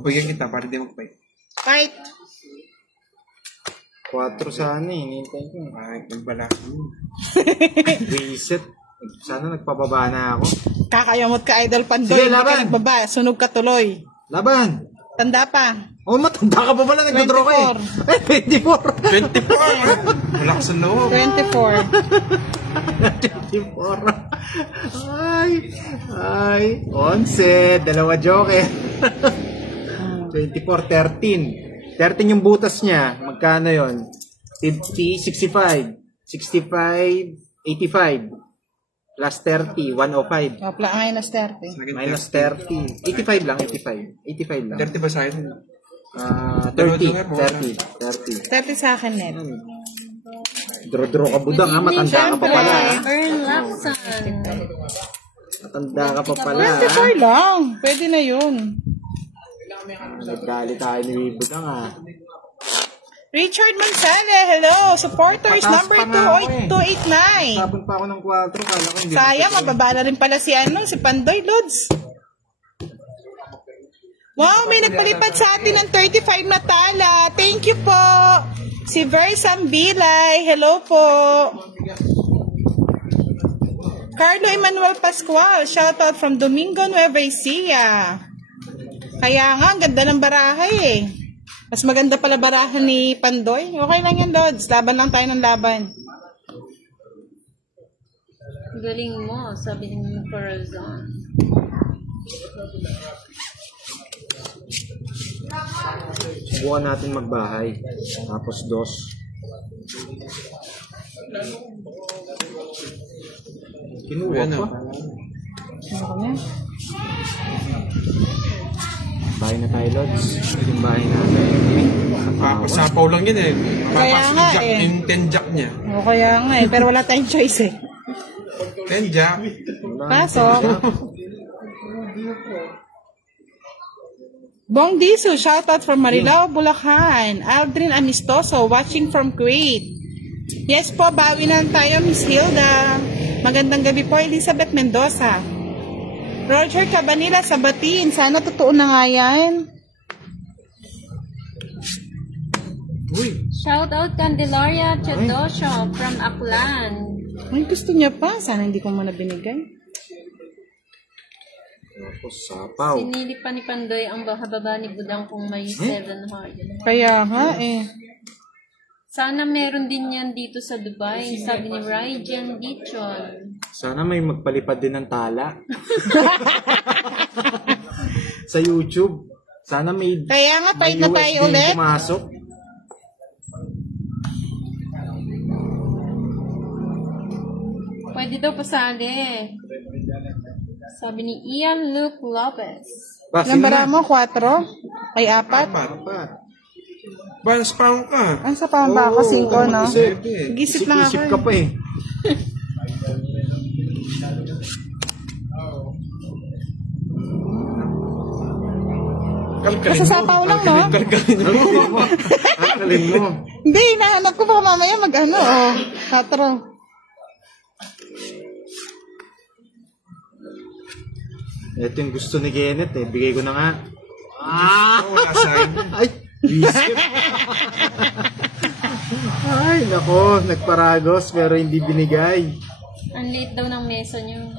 Bigyan kita para di mag-fight. Fight! 4 sana eh. Hinihintay ko. Ay, nagbala. Reset. Sana nagpababa na ako. Kakayamot ka, Idol Pandoy. Sige, Hindi ka laban. nagbaba. Sunog ka tuloy. Laban! Tanda pa. Oh, matanda ka pa pala. Nagdodraw ka eh. 24. 24! Malakas ang loob. 24. 24. Ay. 11. Dalawa joke eh. 24, 13. 13 yung butas niya. Magkano yon? 50, 65. 65, 85. Plus 30, 105. Opla, minus 30. Minus 30. 85 lang, 85. 85 lang. 30 ba sa akin? 30. 30 sa akin, Net. Draw ka budang ha, matanda ka pa pala. ha? Earn Lacson. Matanda ka pa pala. ha? 24 lang. Pwede na yun. Nagdali tayo ni budang ha. Richard Mansale, hello. Supporters Pataas number pa nga ako eh. 289. Tapon pa ako ng 4. Kala ko hindi. Sayang, mababa na rin pala si Pandoy, Lods. Wow, may nagpalipad sa atin ng 35 na tala. Thank you po. Si Versam Bilay, hello po. Carlo Emmanuel Pascual, shoutout from Domingo Nueva Ecija. Kaya nga, ang ganda ng barahay eh. Mas maganda pala barahan ni Pandoy. Okay lang yan, Lods. Laban lang tayo ng laban. Galing mo, sabi ni Corazon. Subukan natin magbahay. Tapos 2. Kinuha Ano? pa. Ano ka na? Bahay na tayo, Lods. Yung bahay natin. Papasapaw lang yun eh. Kaya nga eh. Yung 10 jack niya. O kaya nga eh. Pero wala tayong choice eh. 10 jack. Pasok. Bong Disu, shoutout from Marilao, Bulacan. Aldrin Amistoso, watching from Kuwait. Yes po, bawi na tayo, Miss Hilda. Magandang gabi po, Elizabeth Mendoza. Roger Cabanilla, Sabatin. Sana totoo na nga yan. Shoutout Candelaria Chedosho from Aklan. Ay, gusto niya pa. Sana hindi ko muna binigay. Tapos sapaw. Sinili pa ni Pandoy ang baba ni Budang kung may 7 heart. Kaya nga eh. Sana meron din yan dito sa Dubai, sabi ni Ryjan Dichon. Sana may magpalipad din ng tala. Sa YouTube. Sana may Kaya nga, fight na USB tayo ulit. pumasok. Pwede daw pasali. Sabi ni Ian Luke Lopez. Ilang bara mo? 4? Ay, 4? Ba, naspawn ka. Ang sa pamba ako, 5, no? Gisip lang ako Isip ka pa eh. Kasasapaw lang, no? Akaling mo. Hindi, hinahanap ko pa mamaya mag-ano, oh. 4. Ito yung gusto ni Kenneth eh. Bigay ko na nga. Wala sign. Ay, isip. Ay, nako. Nagparagos pero hindi binigay. Ang late daw ng mesa niyo.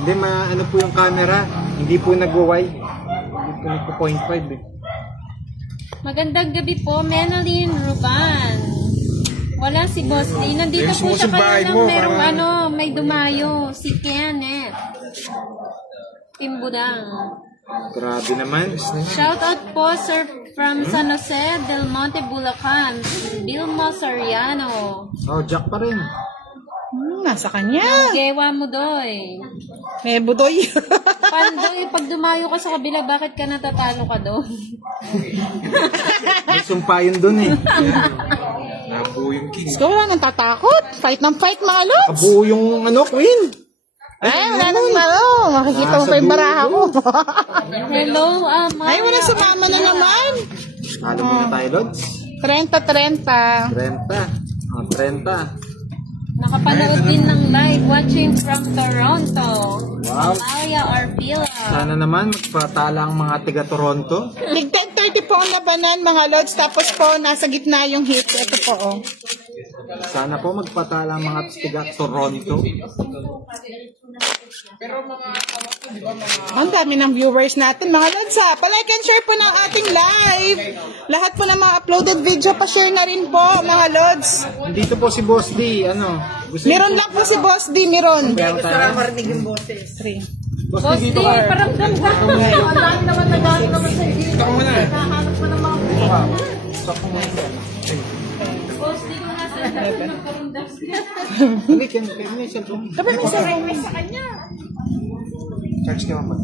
Hindi, ano po yung camera. Hindi po nagwa-wide. Hindi po nagpo-0.5 eh. Magandang gabi po, Meneline Ruban. Wala si Boss Lee. Nandito Ayos po mo siya sa bahay kanina. mo, Merong para- may dumayo. Si Kenneth. Timbudang. Grabe naman. Shoutout po, sir, from San Jose del Monte, Bulacan. Bilmo Soriano. Oh, Jack pa rin. Nasa kanya. Gewa mo, Doy. May budoy. Pandoy, pag dumayo ka sa kabila, bakit ka natatalo ka doon? May sumpa yun dun eh. Kabuo yung king. Gusto ko wala nang tatakot. Fight ng fight, mga lods. Kabuo yung queen. Ay, wala nang makikita mo pa yung baraha ko. Hello, Amaya. Ay, wala sumama na naman. Alam mo na tayo, Lods? 30. 30. Oh, 30. Nakapanood din ng live watching from Toronto. Wow. Amaya Arpila. Sana naman magpatala ang mga taga Toronto. Lig 10:30 po ang labanan, mga lods. Tapos po, nasa gitna yung hit. Ito po, oh. Sana po magpatala ang mga taga Toronto. Ang dami ng viewers natin, mga lods, ha. Palike and share po ng ating live. Lahat po ng mga uploaded video, pa-share na rin po, mga lods. Dito po si Boss D. Meron lang po si Boss D, meron. Meron tayo. Boss Boss D, D, dito ka. parang ganda. Ang dami naman nagano naman sa video. Ito mo na. Nakahanap mo ng mga Stop mo muna. Boss D, kung nasa ng karundas. Hindi, can you cellphone? Sabi mo sa kanya. Charge ka mo.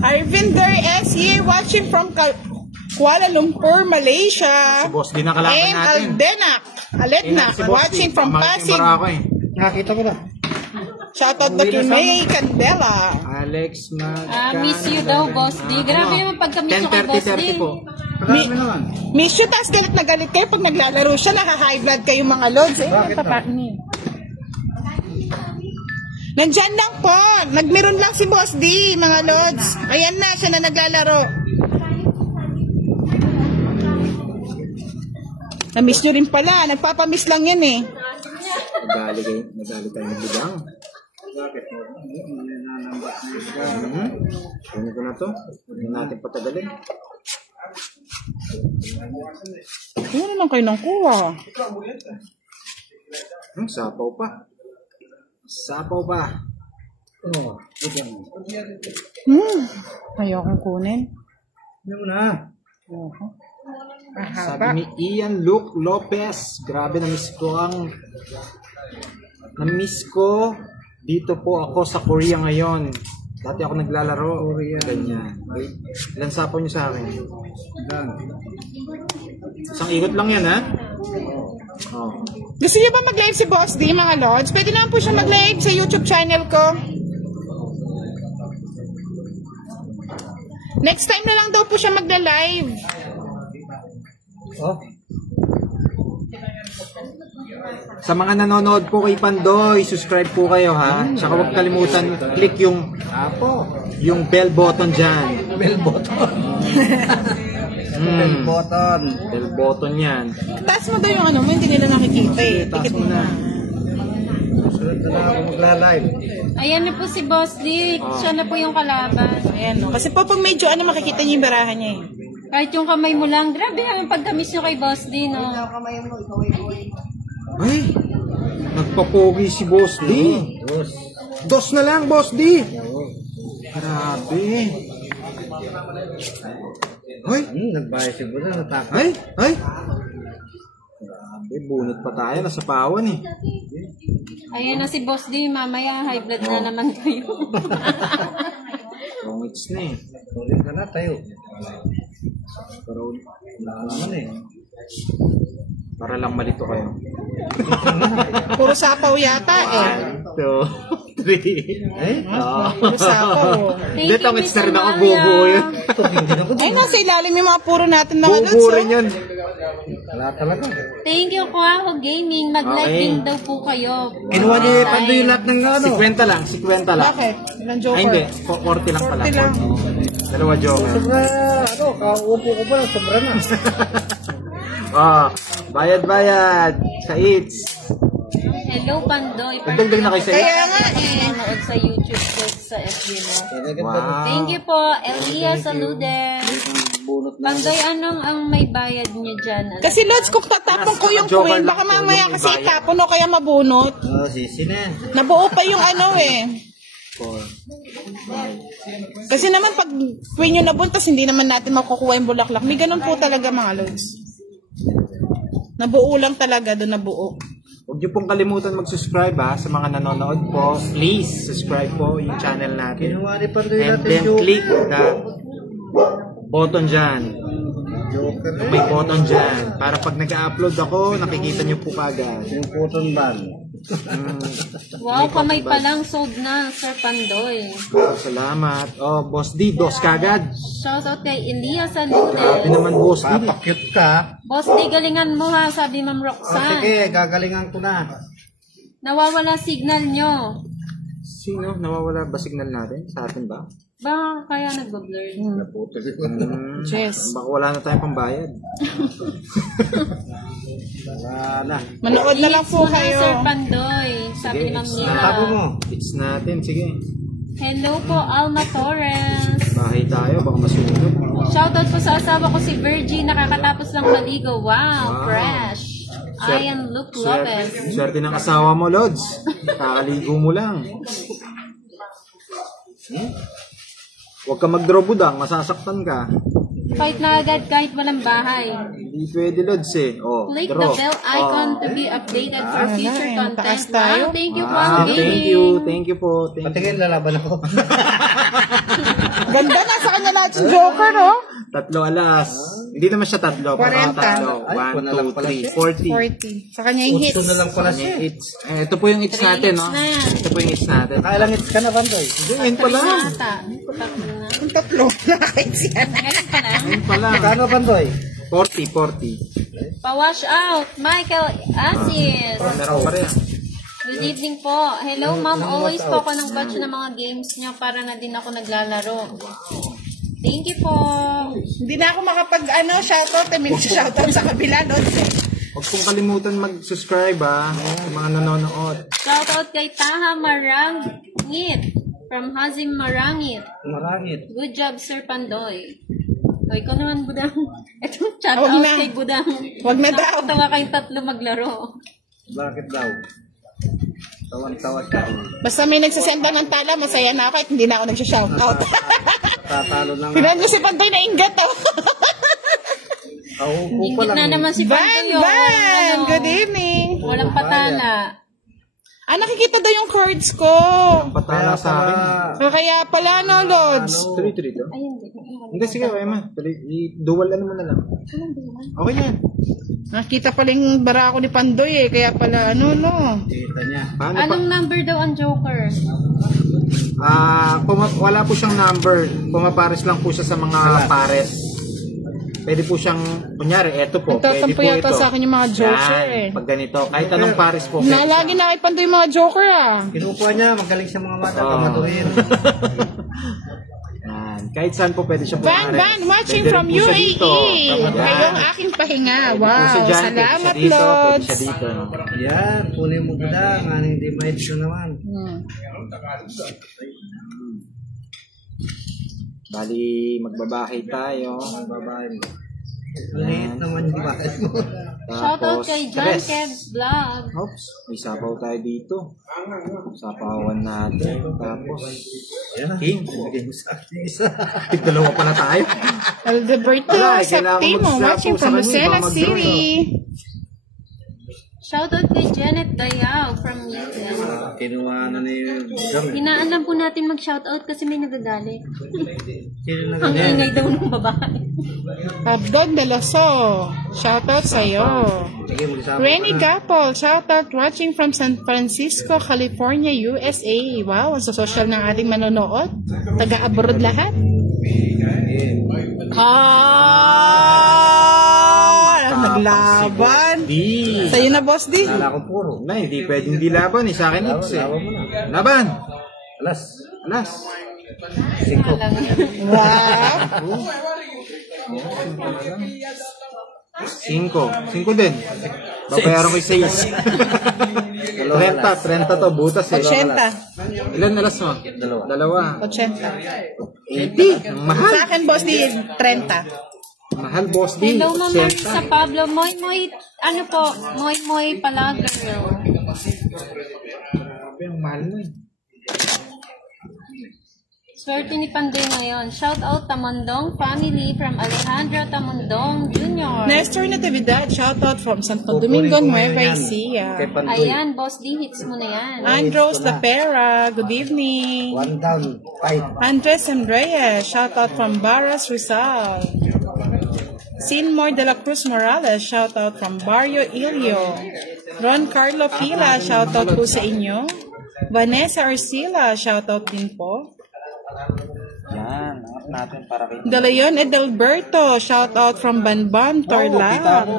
Arvinder S.E. watching from Kuala Lumpur, Malaysia. Si Boss D na kalaban M. natin. Aletna, watching from Pasig. Nakakita ko na. Shoutout to kay May Candela. Alex Miss you daw, Boss D. Grabe naman pagka-miss ko kay Boss D. 10:30 po. Miss you, tas galit na galit kayo pag naglalaro siya, naka-high blood kayo mga lods. Nandyan lang po. Nagmeron lang si Boss D, mga lods. Ayan na, siya na naglalaro. Na-miss nyo rin pala. Nagpapamiss lang yan eh. Nagali tayo ng bidang. Kunin ko na to. Hindi natin patagalin. Ano naman kayo nang kuha? Sapaw pa. Sapaw pa. Oh, Ayaw kong kunin. Ano mo na? Sabi ni Ian Luke Lopez. Grabe, na-miss ko. Dito po ako sa Korea ngayon. Dati ako naglalaro. Ganyan. Ilan sapaw niyo sa akin? Isang ikot lang yan, ha? Oh. Gusto niyo ba mag-live si Boss D, mga lods? Pwede naman po siya mag-live sa YouTube channel ko. Next time na lang daw po siya magla-live. Oh. Sa mga nanonood po kay Pandoy, subscribe po kayo, ha? Tsaka huwag kalimutan click yung bell button dyan. Bell button. Bell button yan. Taas mo daw yung ano mo, hindi nila nakikita eh. Taas mo na. Susunod na ako magla-live. Ayan na po si Boss D. Siya na po yung kalaban. Ayan, no? Kasi po pag medyo makikita niyo yung barahan niya eh. Kahit yung kamay mo lang. Grabe ang pagka-miss nyo kay Boss D, no? Ay, nagpapogi si Boss D. Dos na lang, Boss D. Grabe. Ay, nagbayad si Boss na natakot. Ay. Grabe, bunot pa tayo. Nasa pawan eh. Ayan na si Boss D. Mamaya, high blood na naman kayo. Rongits na eh. Tuloy ka na tayo. Pero, naman eh. Para lang malito kayo. Puro sapaw yata eh. 1, 2, 3. Puro sapaw. Thank you, Tongits na rin Miss ako. Amalia. Bubuo yun. Ay, nasa ilalim yung mga puro natin mga lods. Bubuo rin yun. Wala talaga. Thank you, Kuaho Gaming. Mag-live Okay. din daw po kayo. Kinuha ni Pando yung lahat ng ano. 50 lang. Bakit? Ilang joker? Ay, hindi. 40 lang pala. 40 lang. 2 joker. Sobra, kauupo ko pa, sobra na. Bayad sa eats. Hello, Pandoy. Dagdag na kayo sa Kaya eats. nga eh. Nanood sa YouTube ko sa FB mo. Wow. Thank you po, Elia Saluden. Pandoy, anong ang may bayad niyo dyan? Kasi lods, kung tatapon ko yung Joker coin, lang baka po, mamaya yung kasi ibayad. itapon o kaya mabunot. Sisi na. Nabuo pa yung ano eh. Kasi naman pag queen yung nabuntas, hindi naman natin makukuha yung bulaklak. May ganun po talaga mga lods. Nabuo lang talaga, doon nabuo. Huwag niyo pong kalimutan mag-subscribe sa mga nanonood po. Please subscribe po yung channel natin. And then click the button dyan. Joker eh. May button dyan. Para pag nag-upload ako, nakikita nyo po kagad. Yung cotton bag. Wow, kamay pa lang sold na, Sir Pandoy. Salamat. Oh, Boss D, dos kagad. Shoutout kay Elias Grabe Saludes. naman, Boss D. Papakyut ka. Boss D, galingan mo ha, sabi Ma'am Oh, Roxanne. sige, gagalingan ko na. Nawawala signal nyo. Sino? Nawawala ba signal natin? Sa atin ba? Ba, kaya nagbablur? Naputol yun. Yes. Baka wala na tayong pambayad. Wala na. Manood na lang po Muna, kayo. Sir Pandoy, sabi ni Ma'am Sige, Nila. Sabi mo. Hits natin, sige. Hello po, Alma Torres. Bahay tayo, baka masunog. Shoutout po sa asawa ko si Virgie, nakakatapos lang maligo. Wow, Wow. fresh. Ayan, Luke Lopez. Swerte ng asawa mo, Lods. Kakaligo mo lang. Huwag ka mag-draw budang, masasaktan ka. Fight na agad kahit walang bahay. Hindi pwede, Lods eh. Oh, Click draw. the bell icon to be updated for future Wala, taas content. tayo. Wow, thank you po, Wow, Ang thank you. Thank you po. Thank you. Patingin, lalaban ako. Ganda na sa kanya lahat yung Joker, oh. Tatlo alas. Hindi naman siya tatlo. 40. Tatlo. Ay, 1, wala lang 2, pala 3, siya. 40. 40. Sa kanya yung hits. Gusto na lang pala siya. Yung hits. Ito po yung hits natin, no? na yan. Ito po yung hits natin. Kailang hits ka na, Bandoy? Hindi, yun pa lang. Ata. Tatlo na. Yung tatlo. Nakahits yan. Ganun pa lang. Yun pa lang. Kano, Bandoy? 40. Pa-wash out. Michael Asis. Meron pa rin. Good evening po. Hello, ma'am. Always po ako ng batch ng mga games niyo para na din ako naglalaro. Thank you po. Hindi na ako shoutout. May shoutout sa kabila, Lods. Huwag pong kalimutan mag-subscribe, sa mga nanonood. Shoutout kay Taha Marangit from Hazim Marangit. Marangit. Good job, Sir Pandoy. O, ikaw naman, Budang. Ito, Huwag shoutout na. kay Budang. Huwag na daw. Nakakatawa kayong tatlo maglaro. Bakit daw? Tawan-tawa siya. Basta may nagsasenda ng tala, masaya na ako at hindi na ako nagsha-shoutout. Tatalo lang. Pinan niyo si Pantoy na ingat, oh. Kaupo pa Ingit lang. na naman si Van, Pandoy. oh. Van! Ano, Good evening. Walang patala. Nakikita daw yung cards ko. Patala sa akin. Kaya pala, no, Lods. Tuloy-tuloy to. Ay, hindi. Hindi, sige, Emma. I-dual ano mo na lang. Okay yan. Nakita pala yung barako ni Pandoy, Kaya pala, no. Kita niya. Paano pa? Anong number daw ang Joker? Wala po siyang number. Pumapares lang po siya sa mga pares. Pwede po siyang, kunyari, eto po. Pwede Nagtatampo po yata ito. sa akin yung mga Joker, Yan, pag ganito. Kahit anong pares po. Nalagi na kay Pandoy yung mga Joker, Kinukuha niya, magaling sa mga mata. Oo. Pamatuhin. Yan. Kahit saan po pwede siya Van, watching Pwede rin from po siya UAE. dito. Yan. Kayong aking pahinga. Pwede po Wow, siya dyan, pwede salamat, siya dito, pwede Lods. siya dito. Yan, kunin mo ganda. Nganing di mahit ka naman. Bali, magbabahay tayo. Ang babae mo. Maliit naman yung bakit mo. Shoutout kay John tres. Kev's Vlog. Oops, may sapaw tayo dito. Sapawan natin. Tapos, Yan. King. Bigay mo sa akin isa. Dalawa pala tayo. Alberto Wala, kailangan Septimo, mag-slap watching po sa from kanya, Lucena baka mag-draw, City. Shoutout kay Janet Dayao from Leyte. Kinuha na ni Jam. Hinaan lang po natin mag-shoutout kasi may nagagalit. Sino na Ang ganyan? ingay daw ng babae. Abdon Delaso, shoutout sa'yo. Sige, mag-isama Renny ka na. Gapol, shoutout watching from San Francisco, California, USA. Wow, ang social ng ating manonood. Taga-abroad lahat. Naglaban. Di. Sa'yo na, Boss D. Kala ko puro. Na, hindi pwedeng di laban. Sa akin, hits eh. Laban mo na. Laban. Alas. Alas. Singko. Wow. 5 din. Babayaran ko yung 6. 30 to, butas eh. 80. Ilan alas mo? Dalawa. 80. 80. Ang mahal. Sa akin, Boss D, 30. Mahal, Boss D. Hello, Mama 80. sa Pablo. Moy, ano po? Moy pala, girl. Grabe, ang mahal na eh. Swerte ni Pandoy ngayon. Shout out Tamondong family from Alejandro Tamondong Jr. Nestor Natividad, shoutout from Santo Domingo, Nueva Ecija. Kay Pandoy. Ayan, Boss D, hits mo na yan. Andros Lapera, good evening. 1 down. 5. Andres Andrea, shoutout from Barras Rizal. Sinmore de la Cruz Morales, shoutout from Barrio Ilio. Ron Carlo Pila, shoutout po sa inyo. Vanessa Arcila, shoutout din po. Yan, angat natin para kita. De Leon Edelberto, shoutout from Banban, Tarlac. Kita ako.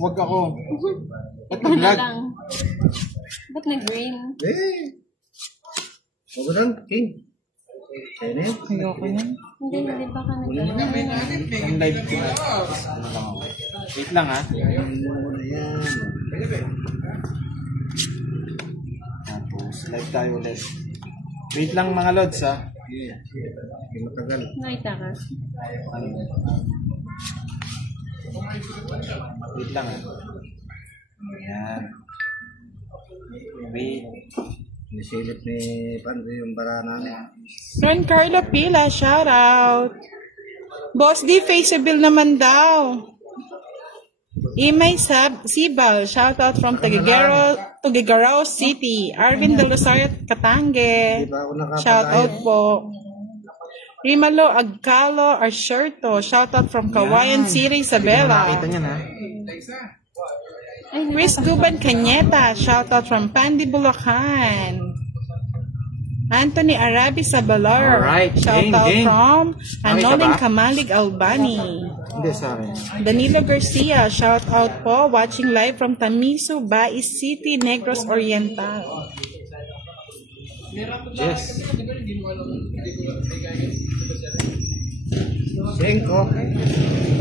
Huwag ako. Ba't Wala nag-vlog? lang. Ba't nag-green? Huwag ko lang, King. Kaya na yun. Ayoko na. Hindi ba ka nag-green? Ang live ko. Ano lang ako. Wait lang ha. Tapos, live tayo ulit. Wait lang mga lods ha. Hindi matagal. Nakita ka? Ano? Wait lang ha. Ayan. Wait. Nisilip ni Pando yung bara namin. Ron Carlo Pila, shoutout. Boss D, faceable naman daw. Imay Sibal, shoutout from Tuguegarao City. Arvin de Rosario, Katange. Di ba ako nakapag-ayos? Shoutout po. Rimalo Agcalo Arcerto, shoutout from Kawayan City, Isabela. Nakita niya na. Chris Guban Cañeta, shoutout from Pandi, Bulacan. Anthony Arabi Sabalar, Alright, shoutout gang. from Anoling ba? Kamalig, Albany. Hindi sa akin. Danilo Garcia, shoutout po, watching live from Tamisu, Bais City, Negros Oriental. Yes. 5.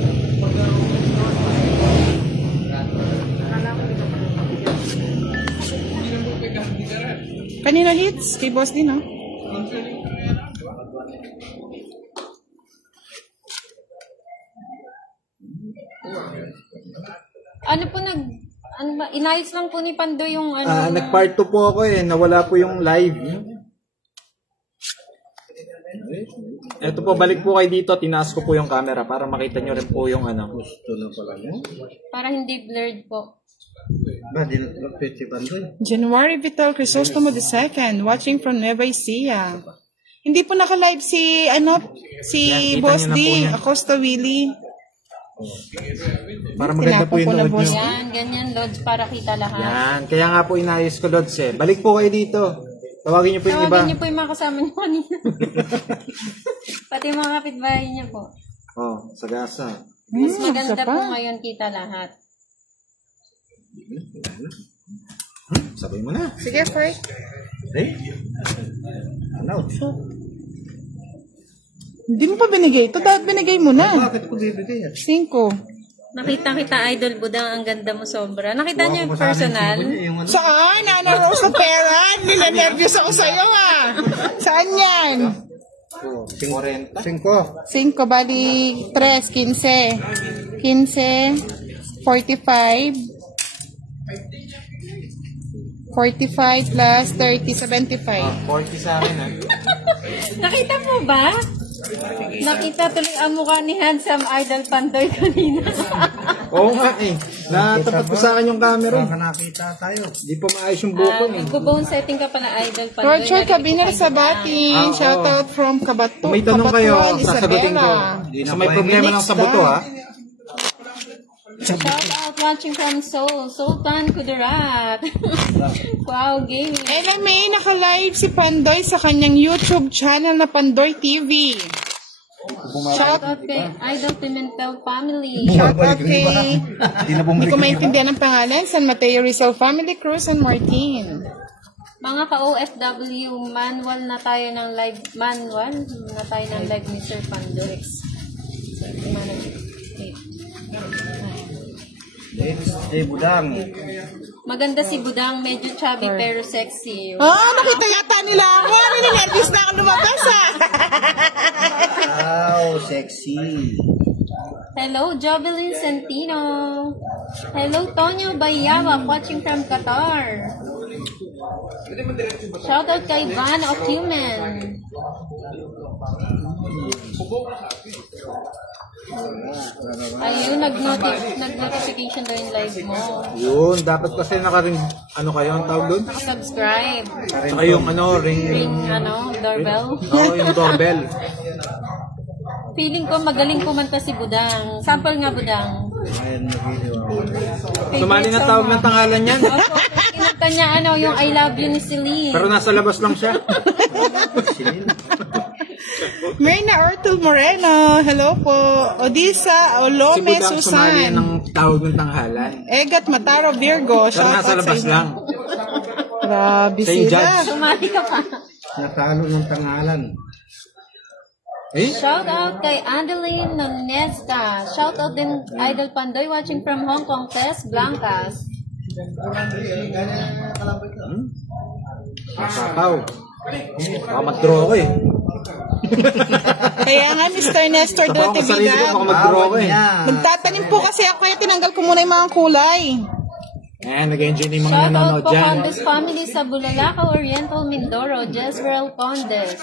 Kanino hits? Kay Boss din, no? Ano po inayos lang po ni Pando yung ano. Nag-part 2 po ako eh. Nawala po yung live. Ito po, balik po kayo dito. Tinaas ko po yung camera para makita nyo rin po yung ano. Gusto na pala mo. Para hindi blurred po. Ba, di na trapit si Pando. January Vital Crisostomo II, watching from Nueva Ecija. Hindi po naka-live si Yan, kita Boss niyo na po D, yan. Acosta Willie. Para maganda po yung Tinapon ko na, nood boss. nyo. Yan, ganyan loads para kita lahat. Yan, kaya nga po inayos ko Lods eh. Balik po kayo dito. Tawagin nyo po yung iba. Tawagin niyo po yung mga kasama niyo kanina. Pati yung mga kapitbahay niyo po. Oh, sagasa. Mas maganda isa pa. po ngayon kita lahat. Sabay mo na. Sige, Frank. Eh? Ano? Hindi mo pa binigay ito. Dapat binigay mo na. Bakit ko bibigay yan? 5. Nakita kita, Idol Budang, ang ganda mo sobra. Nakita niyo yung personal? Yung ano? Saan? Ana Rose na pera? Nilanervyos ako sa'yo, ah. Saan yan? 40. 5. 5, bali 3, 15. 15, 45. 45 plus 30, 75. 40 sa akin ha. Nakita mo ba? Nakita tuloy ang mukha ni Handsome Idol Pandoy kanina. Oo nga eh. Natapat ko sa akin yung camera. Baka nakita tayo. Di pa maayos yung buko eh. Nagbo-bone setting ka pala, Idol Pandoy. Roger Cabiner Sabati, shoutout from Kung may tanong kayo, Kabatuan, sasagutin ko. Isabela. So may problema lang sa buto ha. Shout out watching from Seoul, Sultan Kudarat. Wow, game. May naka-live si Pandoy sa kanyang YouTube channel na Pandoy TV. Shout out kay Idol Pimentel family. Shoutout kay, Hindi na hindi bumalik. ko maintindihan ang pangalan, San Mateo Rizal Family, Cruz and Martin. Mga ka-OFW, manual na tayo ng live, ni Sir Pandoy. Budang. Maganda si Budang, medyo chubby pero sexy. Nakita yata nila ako. Ninervous na ako lumabas, ah. Wow, sexy. Hello, Jovelyn Centino. Hello, Tonyo Bayawa, watching from Qatar. Shoutout kay Van of Human. Ayun, nag-notification daw yung live mo. Yun, dapat kasi naka-ring, ano kayo ang tawag doon? Subscribe. Saka yung ano, ring, Ring, doorbell. Oo, yung doorbell. Feeling ko magaling kumanta si Budang. Sample nga, Budang. Sumali na tawag ng tangalan yan. Opo, kinanta niya yung I Love You ni Celine. Pero nasa labas lang siya. Mayna Artul Moreno. Hello po. Odisa Olome Si Budang sumali Susan. ng tawag ng tanghalan. Egat Mataro Virgo. Pero nasa labas lang. Grabe Sa yung sila. judge. Sumali ka pa. Natalo ng tangalan. Eh? Shout out kay Adeline Nonesca. Shout out din Idol Pandoy watching from Hong Kong, Tess Blancas. Sapaw. Baka mag-draw ko eh. Kaya nga, Mr. Nestor Sapaw ko sarili ko, Dotividad. baka mag-draw ko eh. Magtatanim po kasi ako kaya tinanggal ko muna yung mga kulay. Ayan, nag-enjoy na yung mga Shout out nanonood po dyan. Condes family sa Bulalakaw, Oriental, Mindoro, Jezreel Condes.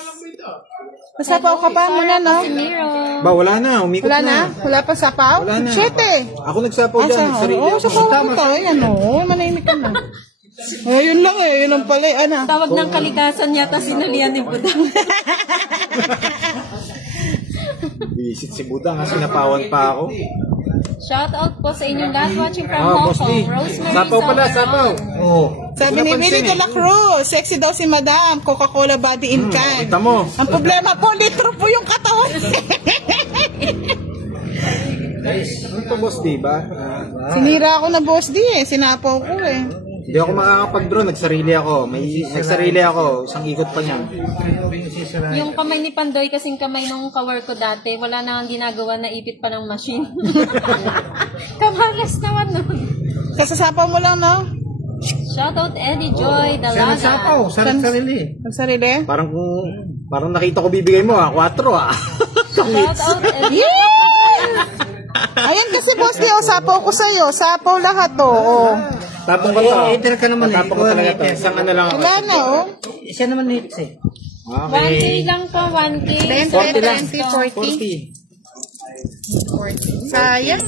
Masapaw ka pa muna, no? Casimiro. Ba, wala na. Umikot Wala na? Wala pa sapaw? Wala na. Shit eh. Ako nagsapaw dyan. Nagsarili Oo, ako. sapaw ko tayo. Ayan o, manahimik ka na. Yun lang eh. Yun ang pala. Ano? Tawag ng kalikasan yata sinalian ni Budang. Visit si Budang. Sinapawan pa ako. Shout out po sa inyong lahat watching from Ah, Hong Boss Kong. Lee. Rosemary Sapaw pala, Salvaron. sapaw. Oo. Sabi ni Willie de la Cruz, sexy daw si Madam, Coca-Cola body in can. Kita mo. Ang problema po, litro po yung katawan. Ano to, boss, diba? Sinira ako na boss di eh. Sinapaw ko eh. Hindi ako makakapag-draw. Nagsarili ako. Nagsarili ako. Isang ikot pa niyan. Yung kamay ni Pandoy kasing kamay nung kawer ko dati, wala na ang ginagawa na ipit pa ng machine. Kamalas naman nun. Kasasapaw mo lang, no? Shout out Eddie Joy, Siya nagsapaw. Dalaga. Sarili. Ang sarili. Parang nakita ko bibigay mo 4 Shout out Eddie. Ayan kasi boss di, oh, sapaw ko sa'yo. Sapaw lahat to. Oh. Tapong ko to. Hater ka naman eh. Tapong ko talaga to. Isang ano lang ako. Wala na, oh. Siya naman hits eh. 1K lang po, 1K. 20, lang. 20, 40. 40. Sayang.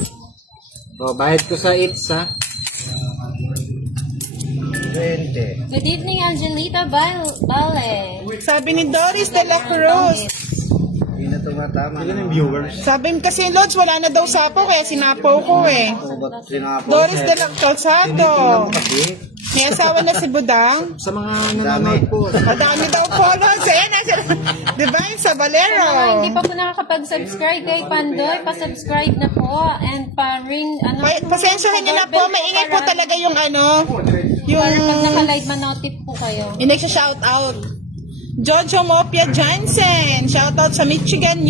O, bayad ko sa its, ha? 20. Good evening, Angelita Bale. Sabi ni Doris de la Cruz. Hindi na tumatama. Ilan yung viewers? Sabi kasi Lods, wala na daw sapaw kaya sinapaw ko eh. Oo, ba't sinapaw? Doris de la Calzado. Kasi, May asawa na si Budang. Sa mga nanonood po. Madami daw follows. Ayan, diba yung sa Valero? Hindi pa po nakakapag-subscribe kay Pandoy, pa-subscribe na po and pa-ring, Pasensyahan niyo na po, maingay po talaga yung ano, yung Para pag naka-live manotif po kayo. yung nagsha-shout out. Jojo Mopia Johnson, shout out sa Michigan,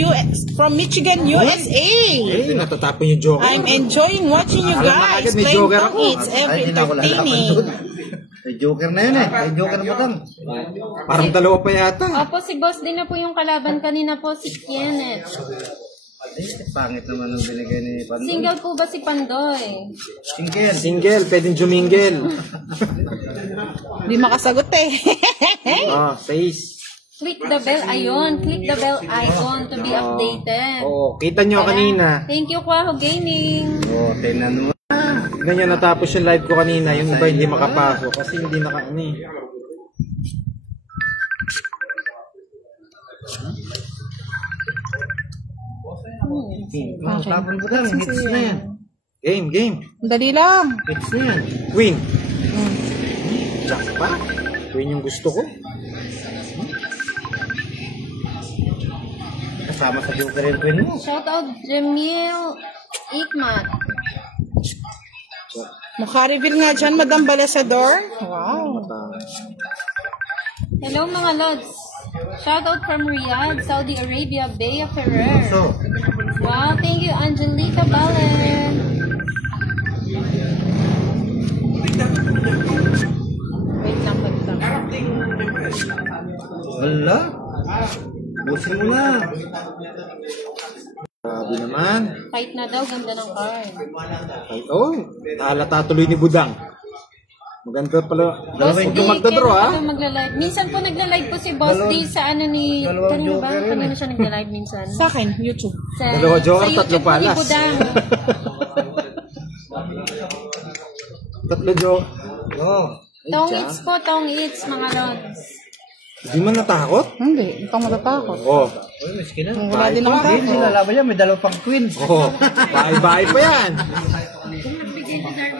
from Michigan, USA. Eh, natatapon yung joke. I'm enjoying watching you Alam na guys agad, may playing joker ako. It's every hindi na ako lalaban entertaining. doon. May joker na yun eh. May joker na matang. Parang dalawa pa yata. Opo, si Boss din na po yung kalaban kanina po, si Kenneth. Pangit naman ang binigay ni Pandoy. Single po ba si Pandoy? Single. Single, pwedeng jumingel. Hindi makasagot eh. 6. Click the bell, ayun. Click the bell icon to be updated. Oo, kita nyo kanina. Thank you, Kwaho Gaming. Oo, tinan mo. Ganyan natapos yung live ko kanina. Yung iba hindi makapasok kasi hindi naka ano eh. Tapon ko lang. Hits na yan. Game. Dali lang. Hits na yan. Win. Jackpot. Win yung gusto ko. Kasama sa joker yung pin mo. Shout out Jamil Ikmat. Maka-reveal nga dyan, Madam Balasador. Wow. Hello mga lods. Shout out from Riyadh, Saudi Arabia, Bea Ferrer. So, Wow, thank you Angelica Bale. Wait lang, wait lang. wala. Busin mo na. Grabe naman. Fight na daw, ganda ng card. Ay, oh, halata tuloy ni Budang. Maganda pala. Boss D, Kung magdadro ha. kailan magla-live? Minsan po nagla-live po si Boss D sa ano ni... Kanina ba? Kanina siya nagla-live minsan? Sa akin, YouTube. Sa, Dalawa joker, sa tatlo YouTube po ni palas. Budang. Tatlo joke. Oo. Tong Eats po, Tong Eats, mga lods. Hindi man natakot? Hindi, ito matatakot. Oo. Uy, miskin na. Wala din naman Hindi, takot. nilalaban niya. May dalawang pang queen. Oo. Bahay-bahay pa yan.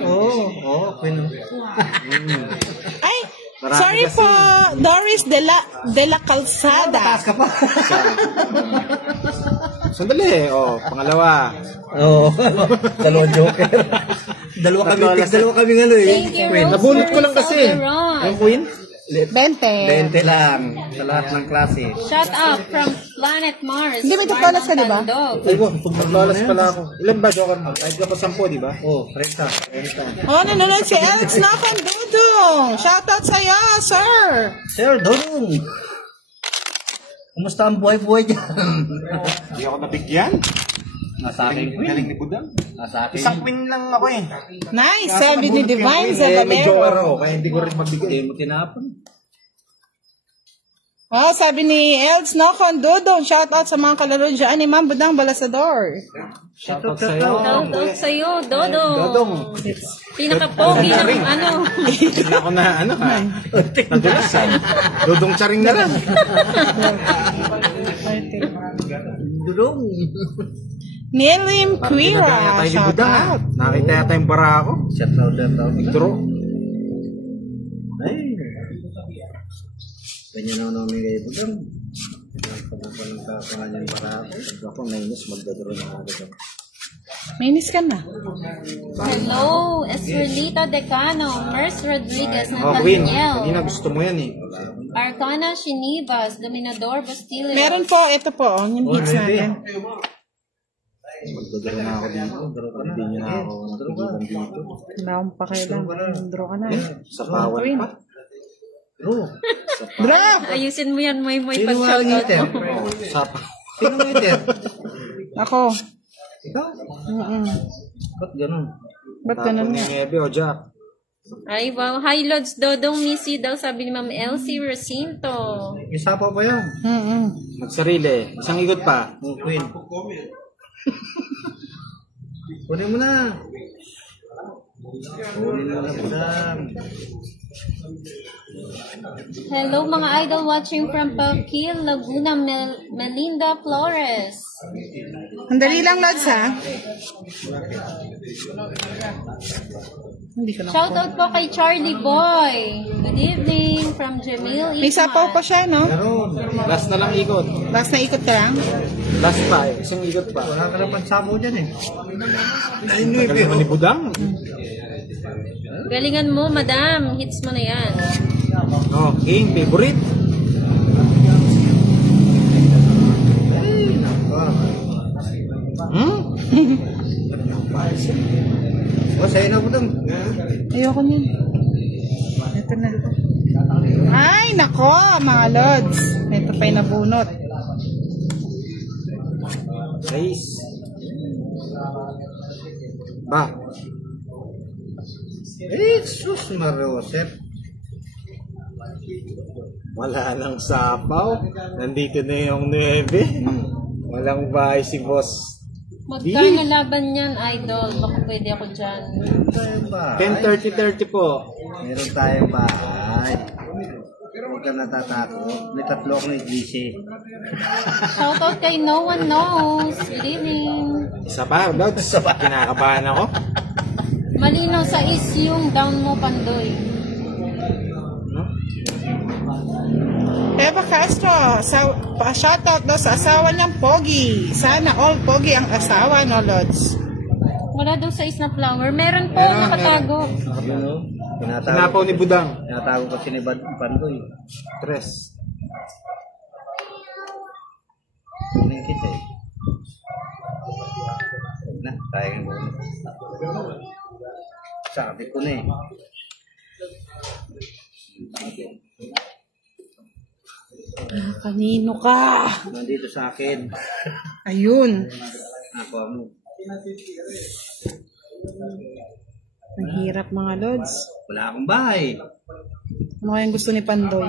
Oo, queen. Ay, Marami sorry kasi. po, Doris de la Calzada. Taas ka pa. Sandali. Pangalawa. Oo. Dalawang joker. Dalawa kami ano eh. Thank you, Queen. Rose. Nabunot ko lang kasi. Calderon. Yung queen? 20. 20 lang. Sa lahat ng klase. Shout out from Planet Mars. Hindi, may tupalas ka, di ba? Tandog. Ay, paglalas pala ako. Ilan ba, Joker? Kahit ka pa 10, di ba? Oo, 30. Oh, nanonood si Alex Nakandudong. Shoutout sa'yo, sir. Sir, Dodong. Kumusta ang buhay-buhay dyan? Hindi ako nabigyan. Nasa akin queen. Galing ni Budang. Nasa akin. Isang pin lang ako eh. Nice, sabi ni Divine May Joker Zabalero. ako, kaya hindi ko rin magbigay. Hindi mo tinapon. Oh, sabi ni Alex Nakandudong. Shoutout sa mga kalaro dyan ni Ma'am Budang Balasador. Shoutout sa'yo. Shout out sa'yo, Dodong. Dodong. Pinaka-pogi ng ano. Hindi ako na, ha? Nadulas ha. Dodong charing na lang. Dodong. Nilim Pinagaya Quira. tayo ni Budang ha. Shoutout. Nakita yata yung bara ako. Shout out there daw. Nagturo. Ay. Ganyan na namin kayo Budang. Pagkakulang ka pangalan para ako. Pag ako nainis, magdadaro na agad. Minis ka na. Hello, Esrelita Decano, Merce Rodriguez ng Queen. Tanyel, Kanina gusto mo yan eh. Arcana Shinibas, Dominador Bastilio. Meron po, ito po, yung hits natin. Magdadaro na ako dito. Hindi niyo na ako napigilan dito. Wala akong pakialam. Draw ka na. Sa pawan pa. Draw! Ayusin mo yan, Moy Sino nga ang pag-shoutout iter? mo. Sapa. Sino ang iter? Ako. Ikaw? Ba't ganun? Ba't ganun Tapon nga? ni Ebe o Jack. Ay, wow. Hi, Lods Dodong Missy daw, sabi ni Ma'am Elsie Recinto. Isa pa ba yun? Magsarili. Isang ikot pa. Ang queen. Kunin mo na. Kunin mo na Budang. Hello, mga idol watching from Palkil, Laguna, Melinda Flores. Andali lang, lads, ha? Hindi ka lang. Shoutout po kay Charlie Boy. Good evening from Jamil May sapaw pa siya, no? Meron. Last na lang ikot. Last na ikot ka lang. Last pa eh. Isang ikot pa. Wala ka na pansamo dyan eh. Tagal naman ni Budang. Galingan mo, madam. Hits mo na yan. Oh, King, favorite. O, sa'yo na Budang. Ayoko niyan. Ito na. Ay, nako, mga lods. Ito pa yung nabunot. Guys. Ba. Eh, sus Marosep. Wala nang sapaw. Nandito na yung 9. Walang bahay si boss. Magkano laban yan, idol? Baka pwede ako dyan. 10-30-30 po. Meron tayong bahay. Huwag ka natatakot. May 3 ako ng GC. Shoutout kay No One Knows. Good evening. Isa pa, Lods. Kinakabahan ako. Malinaw sa is yung down mo, Pandoy. Eva Castro, shoutout daw sa asawa niyang Pogi. Sana all Pogi ang asawa, no, lods? Wala daw sa is na flower. Meron po, Meron, nakatago. Yun o. Sinapaw ni Budang. Tinatago ko si Pandoy. 3. Kunin kita eh. Huwag na, tayo ng buwan. Sabi ko na eh. Kanino ka? Nandito sa akin. Ayun. Ako mo. Ang hirap, mga lods. Wala akong bahay. Ano kayang gusto ni Pandoy?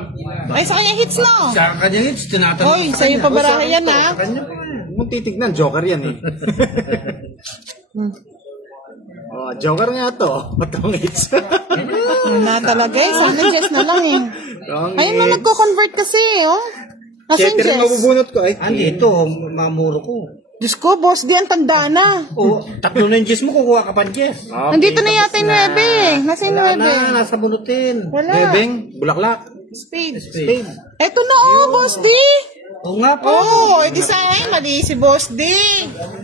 Ay, sa kanya hits, no? Sa kanya hits, tinatanong. Hoy, sa'yo pa baraha yan, ha? Kanya pa eh. Huwag mong titignan, Joker yan eh. Oh, Joker nga to. Matong hits. Ano na talaga eh. Sana just na lang eh. Ayun na, nagko-convert kasi, oh. Nasaan, 7 rin Jess? mabubunot ko. Ay, Andito, mamuro ko. Diyos ko, boss, di ang tanda na. O, 3 na yung Jess mo, kukuha ka pa Jess. Nandito na yata yung 9. Nasa yung 9. Nasa bunutin. Wala. Bebeng, bulaklak. Spade. Spain. Eto na, oh, boss D. Oo nga po. Oh, edi sa akin, mali si boss D.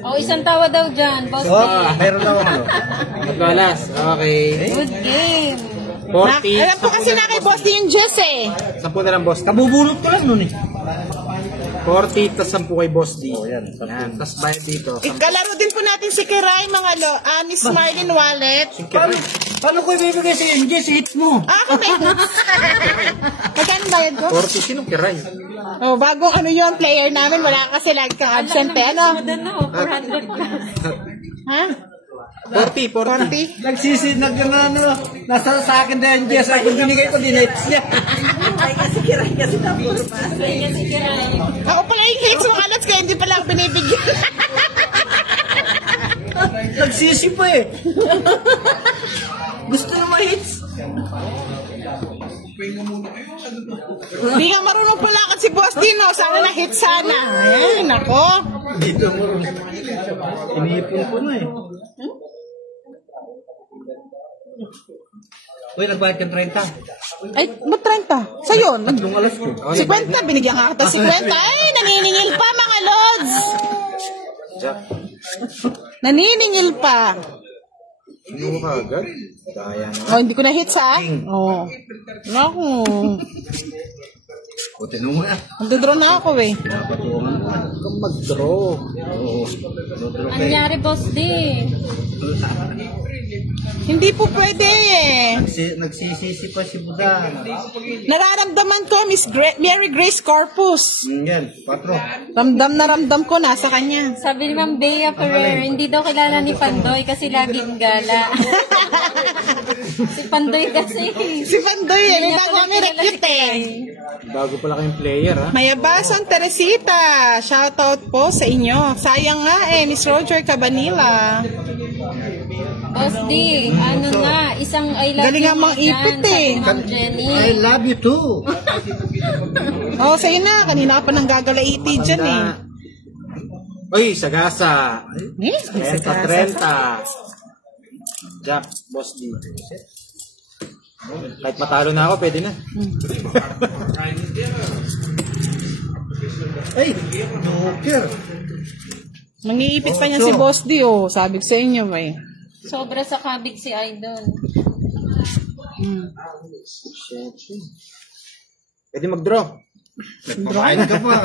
O, isang tawa daw dyan, boss. Meron daw ano. Magbalas. Okay. Good game. 40. Alam ko kasi na kay boss D yung Jess eh. 10 na lang, boss. Kabubunot ko lang nun eh. 40, tas 10 kay boss D. Oh, yan. Yan, tas bayad dito. Ikalaro din po natin si Kiray, mga Miss Marlin Wallet. Paano ko ibibigay sa yung Jess? Hits mo. Okay. Magkano bayad ko? 40, sinong kiray? Oh, bagong ano yung player namin, wala kasi lagi kang absent eh, ano? Ano, 400 plus. Ha? 40. 40? Nasa sa akin na yung Jess. Ako binigay ko, dinets niya. Kasi kiray. Ako pala yung hits mo alas kaya hindi pala ako binibigyan. Nagsisi pa eh. Gusto na ma-hits. Hindi nga marunong pala kasi boss Dino, sana na-hit sana. Ay, nako. Dito mo rin. Iniipon ko na eh. Uy, nagbayad kang 30. Ay, ba't 30? Sa'yo? Tatlong alas ko. 50, binigyan ka kita 50. Ay, naniningil pa mga lods. Naniningil pa. Ano ka agad? Daya na. Oh, hindi ko na-hit sa Oh. Naku. Buti nung nga. Magdodraw na ako eh. Pinapatungan mo. Kung mag-draw. Oo. Anyari, boss D. Hindi po pwede eh. Nagsisisi pa si Buda. Nararamdaman ko, Mary Grace Corpus. Yan, 4. Ramdam na ramdam ko, nasa kanya. Sabi ni Ma'am Bea Ferrer, hindi daw kilala ni Pandoy kasi laging gala. Si Pandoy kasi. Si Pandoy eh, may bago kami recruit eh. Bago pala kayong player, ha? Mayabasang Teresita, shoutout po sa inyo. Sayang nga eh, Miss Roger Cabanilla. Boss D, ano na, isang I love Galing you nga mang ipit eh. sabi ni Ma'am Jenny. I love you too. Oh, sa'yo na, kanina ka pa nang gagalaiti dyan eh. Uy, sagasa. Eh, 30. Jack, boss D. Kahit matalo na ako, pwede na. Ay, joker. Nangiipit pa niya si Boss D oh, sabi ko sa inyo eh. Sobra sa kabig si Idol. Pwede mag-draw. Nagpapakain ka pa.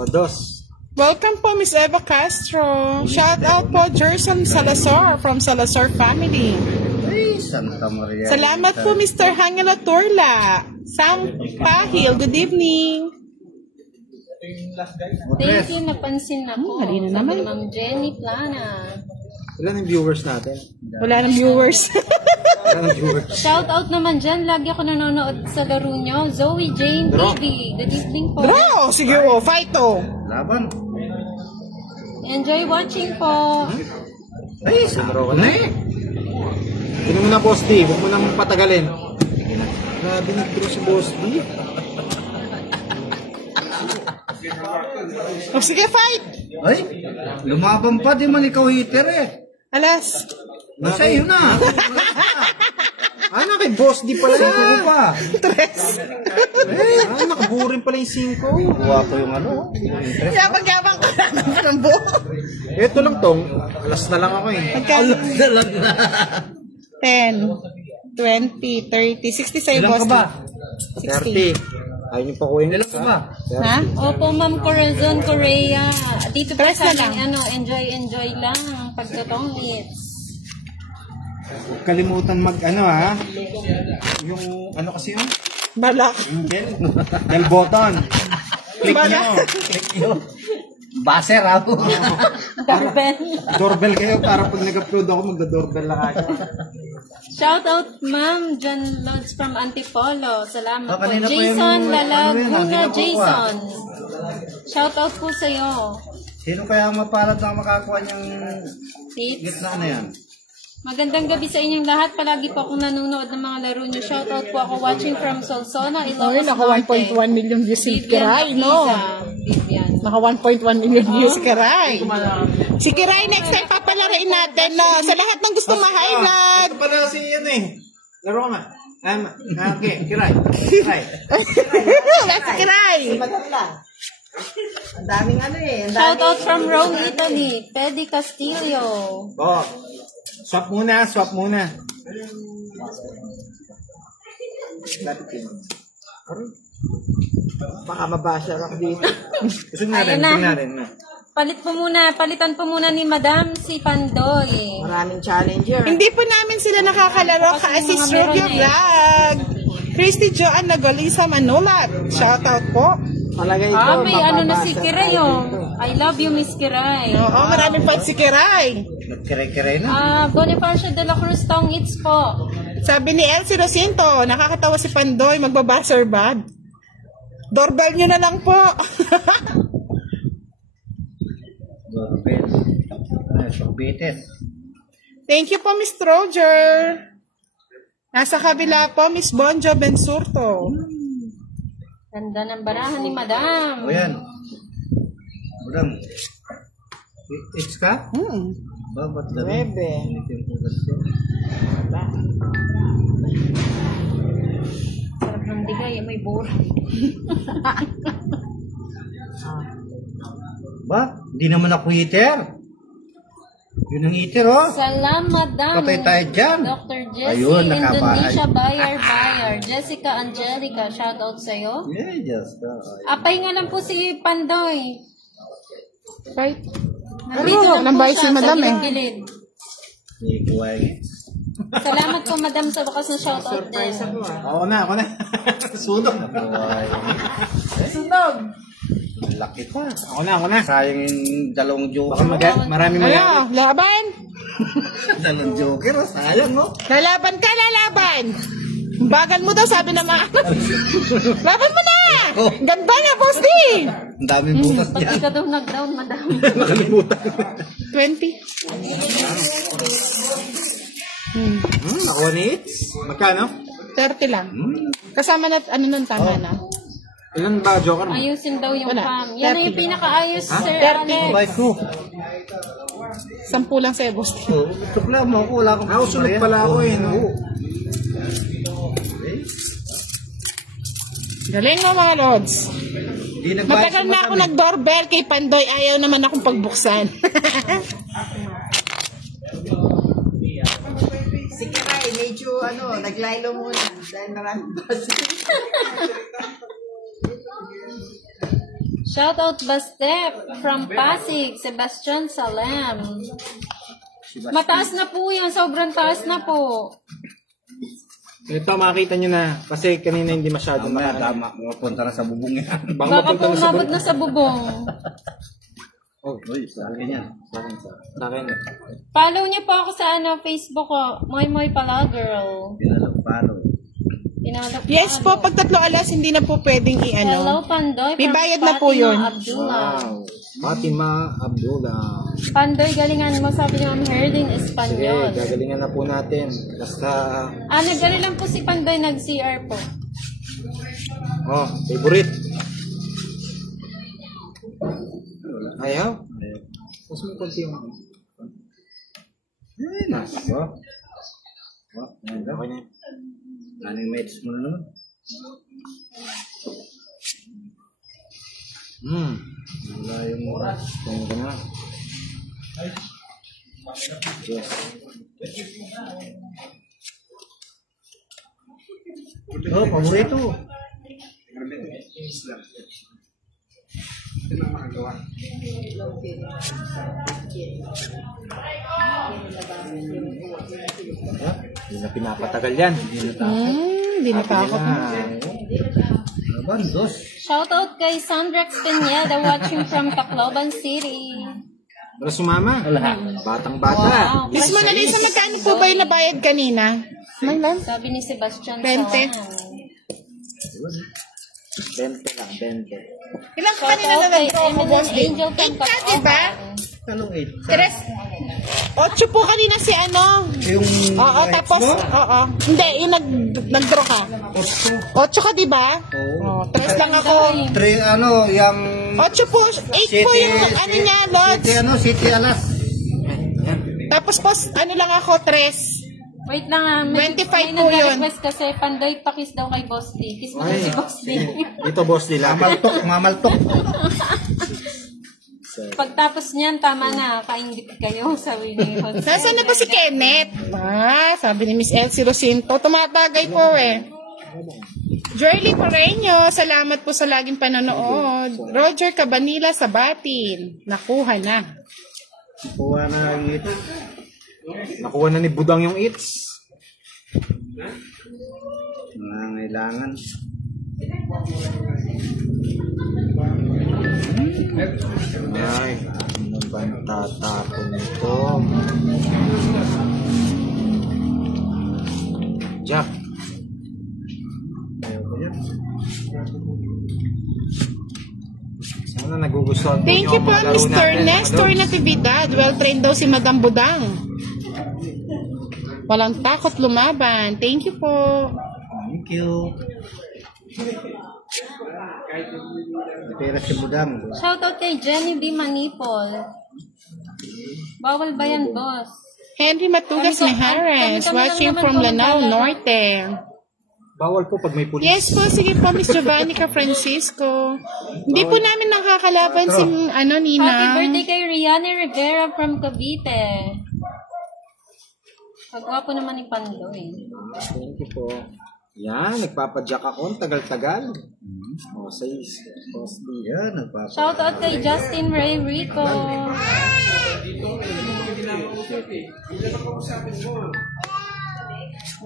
O, dos. Welcome po Miss Eva Castro. Shout out po Jerson Salazar from Salazar family. Ay, Santa Maria. Salamat po Mr. Hangela Torla. Sam Pahil, good evening. Thank you, napansin ako. halina Sabi naman. ni Ma'am Jenny Plana. Ilan ang viewers natin? Wala nang viewers. Ilan ang viewers? Shout out naman dyan. Lagi ako nanonood sa laro nyo. Zoe Jane Draw. TV. Good evening po. Draw! Sige oh, fight oh. Laban. Enjoy watching po. Ay, Draw ka na. Tignan mo na, boss D. Huwag mo nang patagalin. Grabe nag-draw si boss D. Oh, sige, fight! ay, lumaban pa. Di man ikaw hitter eh. Alas. Nasa iyo na. Ah, kay boss D pala. Ano pa? Tres. Nakaburin pala yung 5. Kuha ko yung ano. Interest. Yabang-yabang ka lang ng buo. Ito lang tong. Alas na lang ako eh. Magkano? Dalag na. 10, 20, 30, 60 sa'yo, Ilan boss. ka ba? 30. Ayaw niyo pa kuhin. Ilan ka ba? Ha? Opo, Ma'am Corazon Correa. Dito pa Press sa na amin, enjoy lang ang pagtotongits. Huwag kalimutan mag ano ha. Yung ano kasi yun? Balak. Yung bell button. Click nyo. Click yun. Baser ako. Doorbell. Doorbell kayo para pag nag-upload ako magda-doorbell lang ako. Shout out, Ma'am John Lods from Antipolo. Salamat po. kanina pa Jason yung- Lalaguna, ano yun, Jason. Shout out po sa'yo. Sino kaya ang mapalad na makakuha niyang Tips. gitna na yan? Magandang gabi sa inyong lahat. Palagi po akong nanonood ng mga laro nyo. Shoutout po ako watching from Solsona, Ilocos Naka Norte. 1.1 million views si Kiray, no? Vivian. Naka 1.1 million views si Kiray. Si Kiray, next time papalarin natin, no? Sa lahat ng gusto ma-high blood. Ito pala si ano eh. Laro ko na. Okay, Kiray. Kiray. Wala si Kiray. Ang daming ano eh. Shoutout from Rome, Italy. Pedi Castillo. Oh. Swap muna, swap muna. Baka mabasya ako dito. Gusto natin, Ayun na. gusto natin. Palitan po muna ni Madam si Pandoy. Maraming challenger. Hindi po namin sila nakakalaro ka-assist Rubio Vlog. Christy Joanne Nagolisa Manulat. Shoutout po. Palagay ko, May ano na si mababasa Kiray, tayo oh. dito. I love you, Miss Kiray. Oo, maraming fans si Kiray. Nagkiray-kiray na. Bonifacio de la Cruz Tong It's po. Sabi ni Elsie Rocinto, nakakatawa si Pandoy, magbabuzzer bad. Doorbell nyo na lang po. Sorbetes. Thank you po, Miss Roger. Nasa kabila po, Miss Bonjo Bensurto. Ganda ng barahan ni Madam. O yan. Madam. It's ka? Ba, ba't dami? Bebe. Sarap ng digay, may bura. Ba? Hindi naman ako eater. Yun ang eater, oh. Salamat, Madam. Patay tayo dyan. Dr. Jessie, Ayun, nakabahay. Indonesia Bayer. Jessica Angelica, shoutout sa'yo. Yeah, just. Apay nga lang po si Pandoy. Right. Nandito Ano, lang po nambay siya si Madam, sa eh. gilid. Hindi ko ay. Salamat po, Madam, sa wakas na shoutout din. Ako na. Sunog. Sunog. Laki pa. Ako na. Sayang yung dalawang joker. Marami mo yan. Ano, laban? Dalawang joker, oh. Sayang, no? Lalaban ka, lalaban. Bagal mo daw, sabi na mga. Laban mo na! Ganda nga, boss D! Ang daming butas Pag dyan. di ka daw nag-down, Madam. Nakalimutan. 20. Nakuha ni Itz. Magkano? 30 lang. Kasama na, ano nun, tama na. Ilan ba joker mo? Ayusin daw yung Wala. cam. Yan na yung pinakaayos, Sir 30. Alex. Bye ko. 10 lang sa'yo, boss D. Oh, tukla mo ako. Wala akong Sunog pala ako eh. No? Galing mo, mga lods. Hindi Matagal na ako nag-doorbell kay Pandoy. Ayaw naman akong pagbuksan. Si Kiray, medyo naglaylo muna. Dahil maraming basa. Shoutout Bastep from Pasig, Sebastian Salem. Mataas na po yan, sobrang taas na po. Ito makita nyo na. Kasi kanina hindi masyado Tama. Mapunta na sa bubong yan. Baka po umabot na sa bubong. Oh, sa akin yan. Sa akin. Follow niyo po ako sa Facebook ko, Moy Pala Girl. Pinalagparo. Yes po, pag 3 alas, hindi na po pwedeng Hello, Pandoy. May from bayad na po Fatima yun. Abdullah. Fatima Abdullah. Pandoy, galingan mo, sabi niyo, I'm heard in Sige, Espanyol. gagalingan na po natin. Basta, Nagdali lang po si Pandoy, nag-CR po. favorite. Ayaw? Mas mo konti yung... Ayun na. Okay na. Anong mates mo na naman? Wala yung oras. Kaya ka na. Yes. Oh, paborito. Hindi na pinapatagal yan. Hindi na pa ako. Bandos. Shoutout kay Sandrex Pineda watching from Tacloban City. Para sumama. Batang bata. Wow. Miss Mona Lisa, magkano po ba yung nabayad kanina? May lang. Sabi ni Sebastian 20. Salaman. 20 lang, 20. Ilang ka kanina Shoutout na kay nag-draw ko, Emeline boss D? Angel from 8 ka, diba? Anong 8? Tres. 8 po kanina si ano. Yung Oo, tapos, oo. Hindi, yung nag-draw ka. 8 ka, di ba? Oo. 3 lang ako. 3 ano, yung 8 po, 8 po yung ano niya, Lods. City Alas. Tapos po, ano lang ako, 3. Wait lang 25 may po yun. nag-request kasi Pandoy pakis daw kay Boss D. Kiss mo na si Boss D. Dito, boss nila. Mamaltok. Pagtapos niyan, tama na. Kaingit kayo, sabi ni Jose. Nasaan na po si Kenneth? Sabi ni Miss Elsie Rosinto, tumatagay po eh. Joyrly Pareño, salamat po sa laging panonood. Roger Cabanilla Sabatin, nakuha na. Kuha na ito. Nakuha na ni Budang yung eats. Nangailangan. Ay, ano ba natatapon nito? Jack. Sana nagugustuhan po Thank niyo you ang po, mga laro Mr. natin, Nestor mga Natividad. Well-trained daw si Madam Budang. Walang takot lumaban. Thank you po. Thank you. Pera si Budang. Shoutout kay Jenny B. Manipol. Bawal ba yan, boss? Henry Matugas Mejares, watching from Lanao Norte. Bawal po pag may pulis. Yes po, sige po, Miss Giovannica Francisco. Hindi po namin nakakalaban si Happy Nina. birthday kay Rihanna Rivera from Cavite. Pagwapo naman ni Pandoy. Thank you po. Yan, nagpapadyak ako. Ang tagal-tagal. O, sais. Yan, nagpapa. Shoutout kay Justin Ray Rico.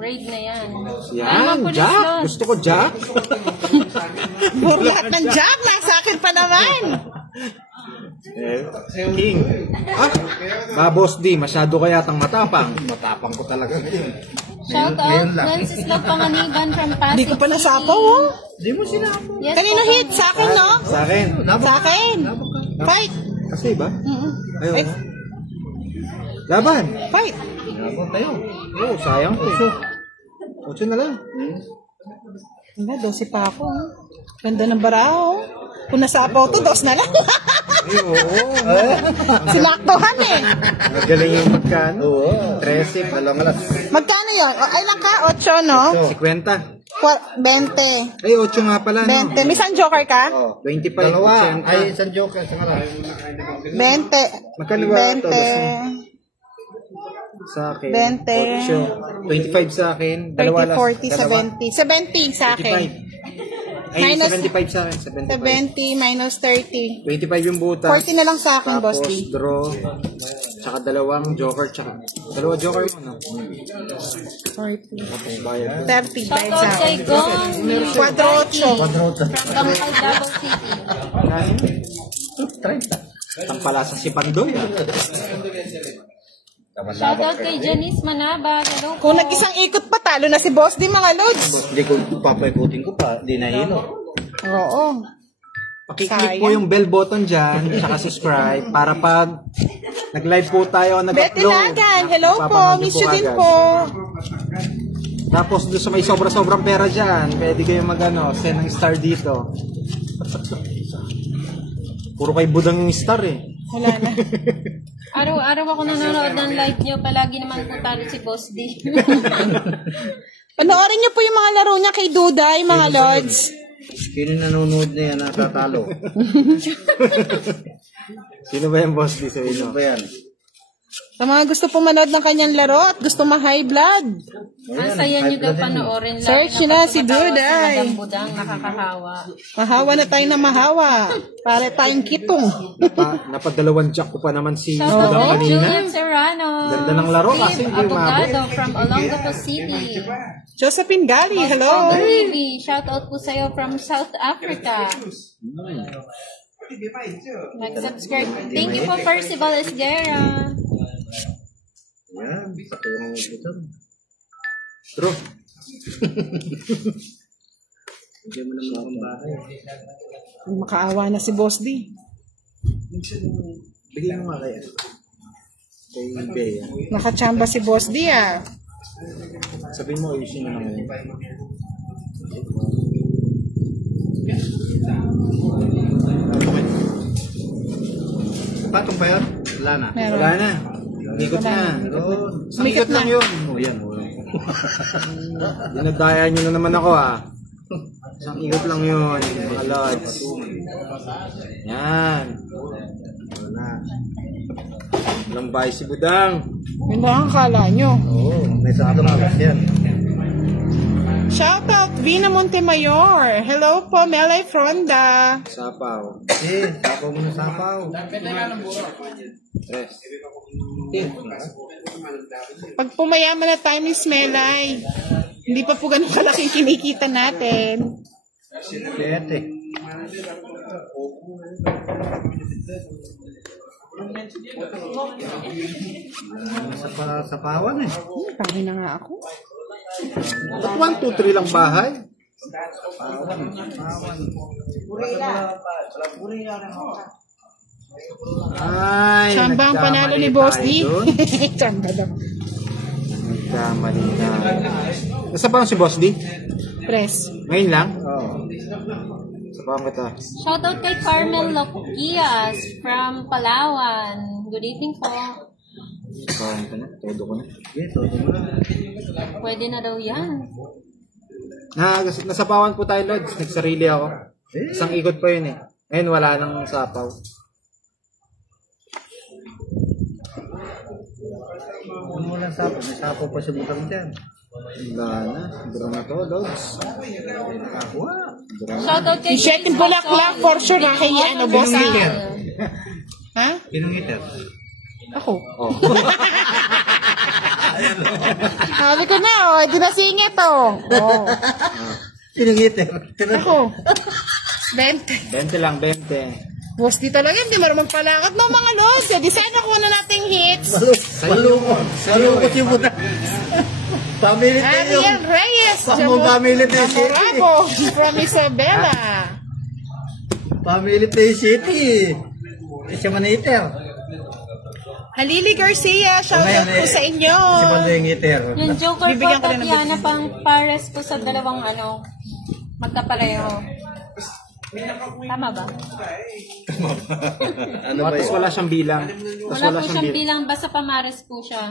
Raid na yan. Yan, Jack. Gusto ko Jack. Puro lahat ng Jack, nasa akin pa naman. King. Boss D, masyado ka yatang matapang. Matapang ko talaga ngayon. Shoutout Wenceslao Panganiban from Pasig. Hindi ko pa nasapaw, oh. Di mo sinapo. Yes, Kanino po. hit? Sa akin, no? Sa akin. Sa akin. Fight. Kasi ba? Ayun. Fight. Laban. Fight. Labang tayo. Oo, sayang po. 8 na lang. Hindi, 12 pa ako. Ganda ng barao. Kung nasapaw to, 2 na lang. Oo. Sinaktohan eh. Magaling yung magkano. Oo. 13. Dalawang alas. Magkano yun? Ay lang ka? 8, no? 50. 20. Ay, 8 nga pala, no? 20. May isang joker ka? Oh. 25. Dalawa. 80. Ay, isang joke. Isang alas. 20. Magkano ba ito? 20. Sa akin. 20. 8. 25 sa akin. 30, 40, 70. 70 sa akin. 25. Ay, Minus- 75 sa akin. 75. 70 minus 30. 25 yung butas. 40 na lang sa akin, Tapos, Boss D. draw. Tsaka dalawang joker. Tsaka dalawa joker mo, no? 40. Tapos bayad. 30 dahil Shoutout sa kay akin. Gong 4-8. Quadrota. from Bangkay, Davao City. 30. Tampalasa si Pandoy, ah. Shoutout kay Janice Manaba. Hello po. Kung nag-isang ikot pa, talo na si Boss D, mga lods. Hindi ko papaikutin ko pa. Di nahilo. Oo. Pakiclick Sayang. po yung bell button dyan, tsaka subscribe, para pag nag-live po tayo o Betty nag-upload. Lagan, hello po. mapapanood niyo Miss you din agad. po. Tapos doon sa may sobra-sobrang pera dyan, pwede kayo send ng star dito. Puro kay Budang yung star eh. Wala na. Araw-araw ako nanonood ng live nyo. Palagi naman po talo si Boss D. Panoorin niyo po yung mga laro niya kay Duday, mga lods. Sino nanonood na yan natatalo? Sino ba yung boss di sa Sino inyo? ba yan? Sa mga gusto po manood ng kanyang laro at gusto ma-high blood. Ang saya nyo daw panoorin. lalo Search na na pag si tumatawa Duday. Si Madam Budang, nakakahawa. Mahawa na tayo na mahawa. Para tayong kitong. Napadalawang jack ko pa naman si Shoutout Budang kay kanina. Julian Serrano. Ganda ng laro kasi Steve hindi umabot. Abogado from Olongapo City. Josephine Gali, hello. Rivi, shoutout po sa'yo from South Africa. Nag-subscribe. Thank you po, Percival Esguera. Yan. Patungan mo dito. True. Hindi mo naman akong bahay. Makaawa na si Boss D. Bigyan mo nga kaya. Kay Bea. Nakachamba si Boss D ah. Sabihin mo, ayusin nyo naman yun. Patong pa yun? Wala na. Meron. Wala na. Ikot na. Isang ikot lang yun. Oh, yan. Dinadaya nyo na naman ako ah. Isang ikot lang yun, mga lods. Yan. Wala. Walang bahay si Budang. Yun ba ang kala nyo? Oo, may tatlong alas yan. Shoutout Vina Montemayor. Hello po, Melay Fronda. Sapaw. Sapaw mo na sapaw. Tres. Pag pumayaman na tayo ni Melay, hindi pa po ganun kalaking kinikita natin. 7. Sa pawan eh. Pagin na nga ako. Ba't 1, 2, 3 lang bahay? Ay, Chamba ang panalo ni Boss D. Chamba daw. Nagkamali na. Nasa pa si Boss D? Press. Ngayon lang? Oo. Sa pa kita. Shoutout kay Carmel Loquias from Palawan. Good evening po. Saan ka na? Todo ko na. Yes, todo mo na. Pwede na daw yan. Nasapawan po tayo, Lods. Nagsarili ako. Isang ikot pa yun eh. Ngayon wala nang sapaw. Ano mo lang sapaw? May sapaw pa sa butang dyan. Wala na. Siguro na to, Lods. Aqua. Shoutout kay Si Shetin Bulaklak for sure na kay ano, Boss D. Ha? Kinong iter? Ako. Oh. Sabi ko na, oh, di nasingit oh. Oh. Kinong iter? Ako. 20. 20 lang, 20. Boss D talaga, hindi marunong palakad no mga lods. Di sana kuha na nating hits. Malungkot yung butang. Pamilit na yung... Ariel Reyes. Pamilit na yung city. Bravo. From Isabela. Pamilit na yung city. Siya man iter. Halili Garcia, shoutout po sa inyo. Si Baldo yung iter. Yung Joker po, Bibigyan ko rin ng Tatiana, pang pares po sa dalawang ano, magkapareho. Tama ba? Ano ba Tapos yun? wala siyang bilang. Tapos Wala po siyang bilang, basta pamares po siya.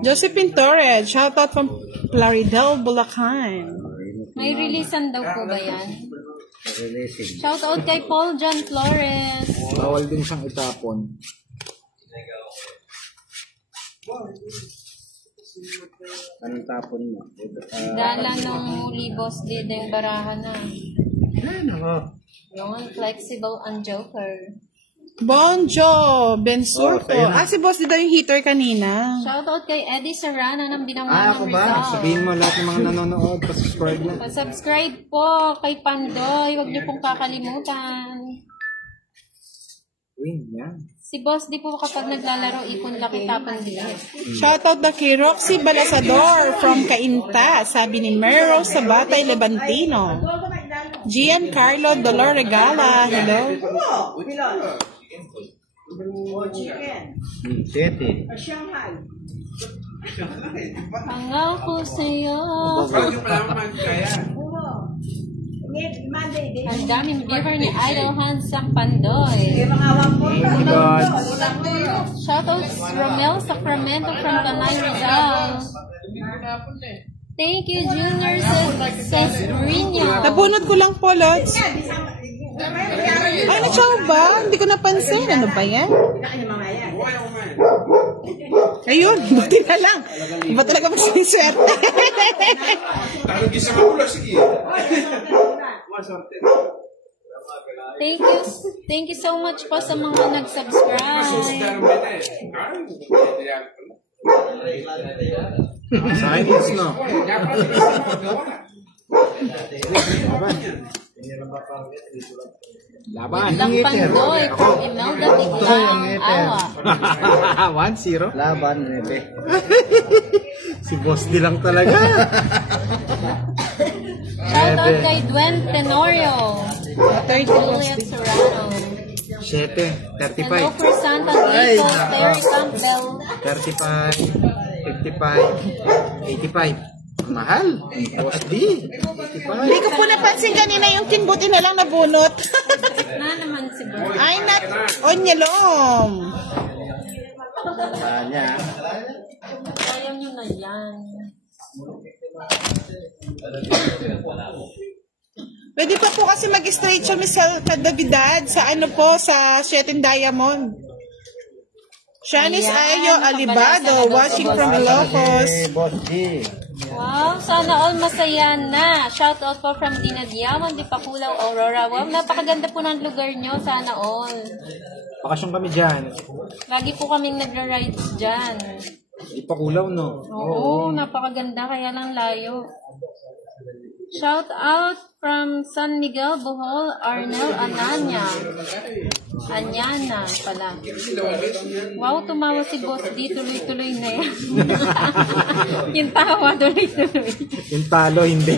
Josephine Torres, shoutout from Plaridel, Bulacan. May releasean daw po ba yan? Releasing. Shoutout kay Paul John Flores. Bawal din siyang itapon. Anong tapon mo? Dala nung libos din yung barahan na. Ay, nako. Yung flexible ang Joker. Bonjo, Bensurco. Oh, sa'yo na. Si Boss, di daw yung heater kanina. Shoutout kay Eddie Serrano ng Ah, Binangon ako ba? Rizal. Sabihin mo lahat ng mga nanonood, pa-subscribe na. Pa-subscribe po kay Pandoy. Huwag niyo pong kakalimutan. Win, yan. Si Boss di po kapag naglalaro, ipon laki tapang din. Shoutout na kay Roxy Balasador from Cainta, sabi ni Mero Sabatay Levantino. Giancarlo Dolor Regala, hello. City. Pangako sa'yo. Ang daming viewer ni Idol Hans ang Pandoy. Thank you, God. Shoutout Romel Sacramento from Tanay Rizal. Thank you, Junior Cesarino. Nabunod ko lang po, Lods. Ay, na-chow ba? Hindi ko napansin. Ano ba yan? Ayun, buti na lang. Iba talaga magsiniswerte. Thank you so much po sa mga nag-subscribe. Sa akin, it's no. Laban. Lang Pandoy from Imelda Tiglang, Awa. 1-0. Laban, nebe. Si Boss D lang talaga. Shoutout kay Dwen Tenorio. Juliet Serrano. 7, 35. Hello for Santa Diego, Terry Campbell. 35, 55, 85. Mahal. Boss D. 85. Hindi ko po napansin kanina yung kinbuti na lang nabunot. Na naman si Boss. Ay, not onyelom. Kanya. Ayaw nyo na yan. Pwede pa po kasi mag-straight siya Miss Cadavidad sa ano po, sa Shetin Diamond. Shanice Ayo Alibado, watching from Ilocos. Boss D. Wow, sana all masaya na. Shout out po from Dina Diamond, Dipakulaw, Aurora. Wow, napakaganda po ng lugar nyo. Sana all. Bakasyon kami dyan. Lagi po kaming nagra-rides dyan. Ipakulaw, no? Oo, napakaganda. Kaya lang layo. Shout out from San Miguel, Bohol, Arnel Ananya. Anyana pala. Wow, tumawa si Boss D. Tuloy-tuloy na yan. Yung tawa, tuloy-tuloy. Yung talo, hindi.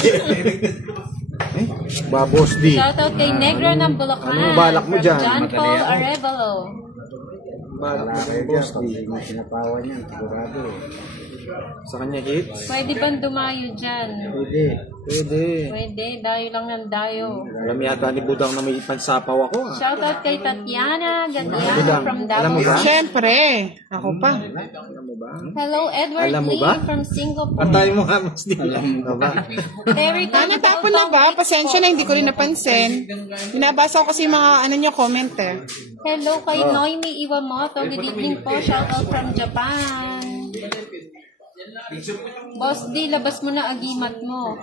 Boss D. Shout out kay Negro ng Bulacan. Anong balak mo from dyan? John Paul Arevalo. Balak mo Kaya dyan, dyan, Boss pag D. may sinapawan yan, sigurado. Sa kanya hits? Pwede bang dumayo dyan? Pwede. Pwede. Pwede, dayo lang ng dayo. Alam yata ni Budang na may pansapaw ako. Shout out kay Tatiana Gatiano Budang, from alam mo Davao. ba? Siyempre, ako pa. Alam mo ba? Hello, Edward Alam mo Lee ba? from Singapore. Antay mo nga, Boss D. Alam mo ba? Terry Natapon na ba? Pasensya na, hindi ko rin napansin. Binabasa ko kasi yung mga ano nyo comment eh. Hello kay Noemi Iwamoto. Good evening po. Shout out from Japan. Boss D, labas mo na agimat mo.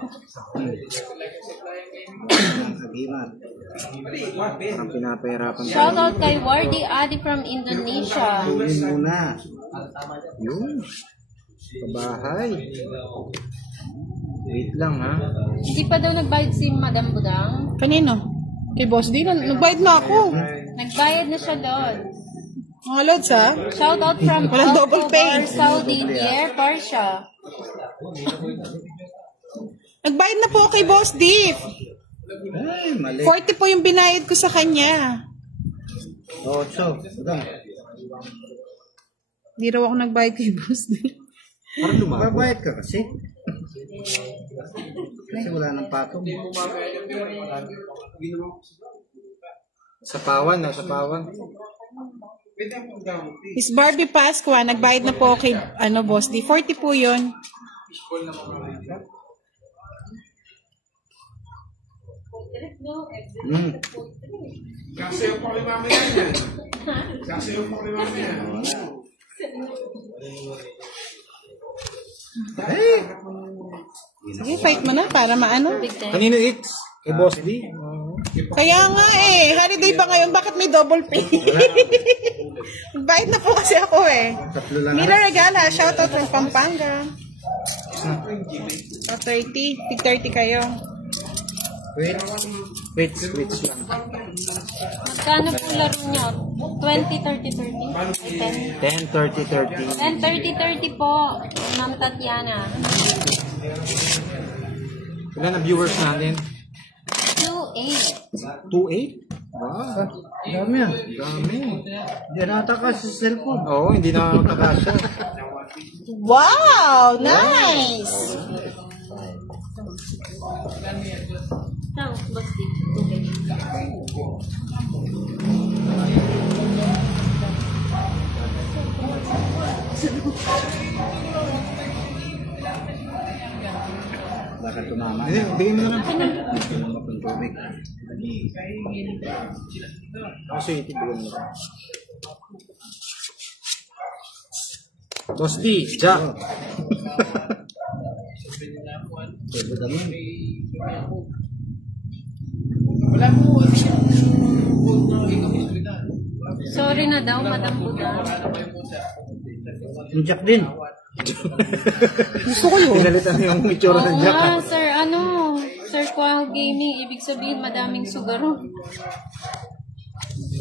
Agimat. Ang pinapahirapan ko. Shout out kay Wardi Adi from Indonesia. Tulin muna. Yun. Sa bahay. Wait lang, ha? Hindi pa daw nagbayad si Madam Budang. Kanino? Kay Boss D, nagbayad na ako. Nagbayad na siya doon. Mga loads ha? Shout out from Walang double pay. Saudi, Dear Parsha. Nagbayad na po kay Boss D. Ay, mali. 40 po yung binayad ko sa kanya. 8. Budang. Hindi raw ako nagbayad kay Boss D. Parang lumabo. Babayad ka kasi. Kasi wala nang patong. Sa pawan, na, sa pawan. Miss Barbie Pasqua, nagbayad na po kay Boss D. 40 po yun. Kasayo pa kay mami yan. Kasayo pa kay mami yan. Sige, fight mo na para maano. Big time. Kanino hits? Kay Boss D? Kaya nga eh, holiday ba ngayon? Bakit may double pay? Nagbayad na po kasi ako eh. Tatlo lang. Mila Regala, shoutout from Pampanga. 30, tig 30 kayo. Wait. Wait lang. Magkano po laro nyo? 20, 30, 30? 10, 30, 30. 10, 30, 30 po, Ma'am Tatiana. Ilan na viewers natin? 2-8. 2.8? Wow. Dami yan. Dami. Hindi nataka sa cellphone. Oo, hindi na nakakasya. Wow! Nice! Now, basti. Okay. Baka tumama. Hindi, bigay mo na lang. Tumama kung tubig. Kasi ito, bigay mo na lang. Boss D, Jack. Pwede naman. Sorry na daw, Madam Buda. Yung Jack din. Gusto ko yun. Pinalitan yung itsura ng Oo Jack. nga, sir, Sir Quaho Gaming, ibig sabihin madaming sugaro.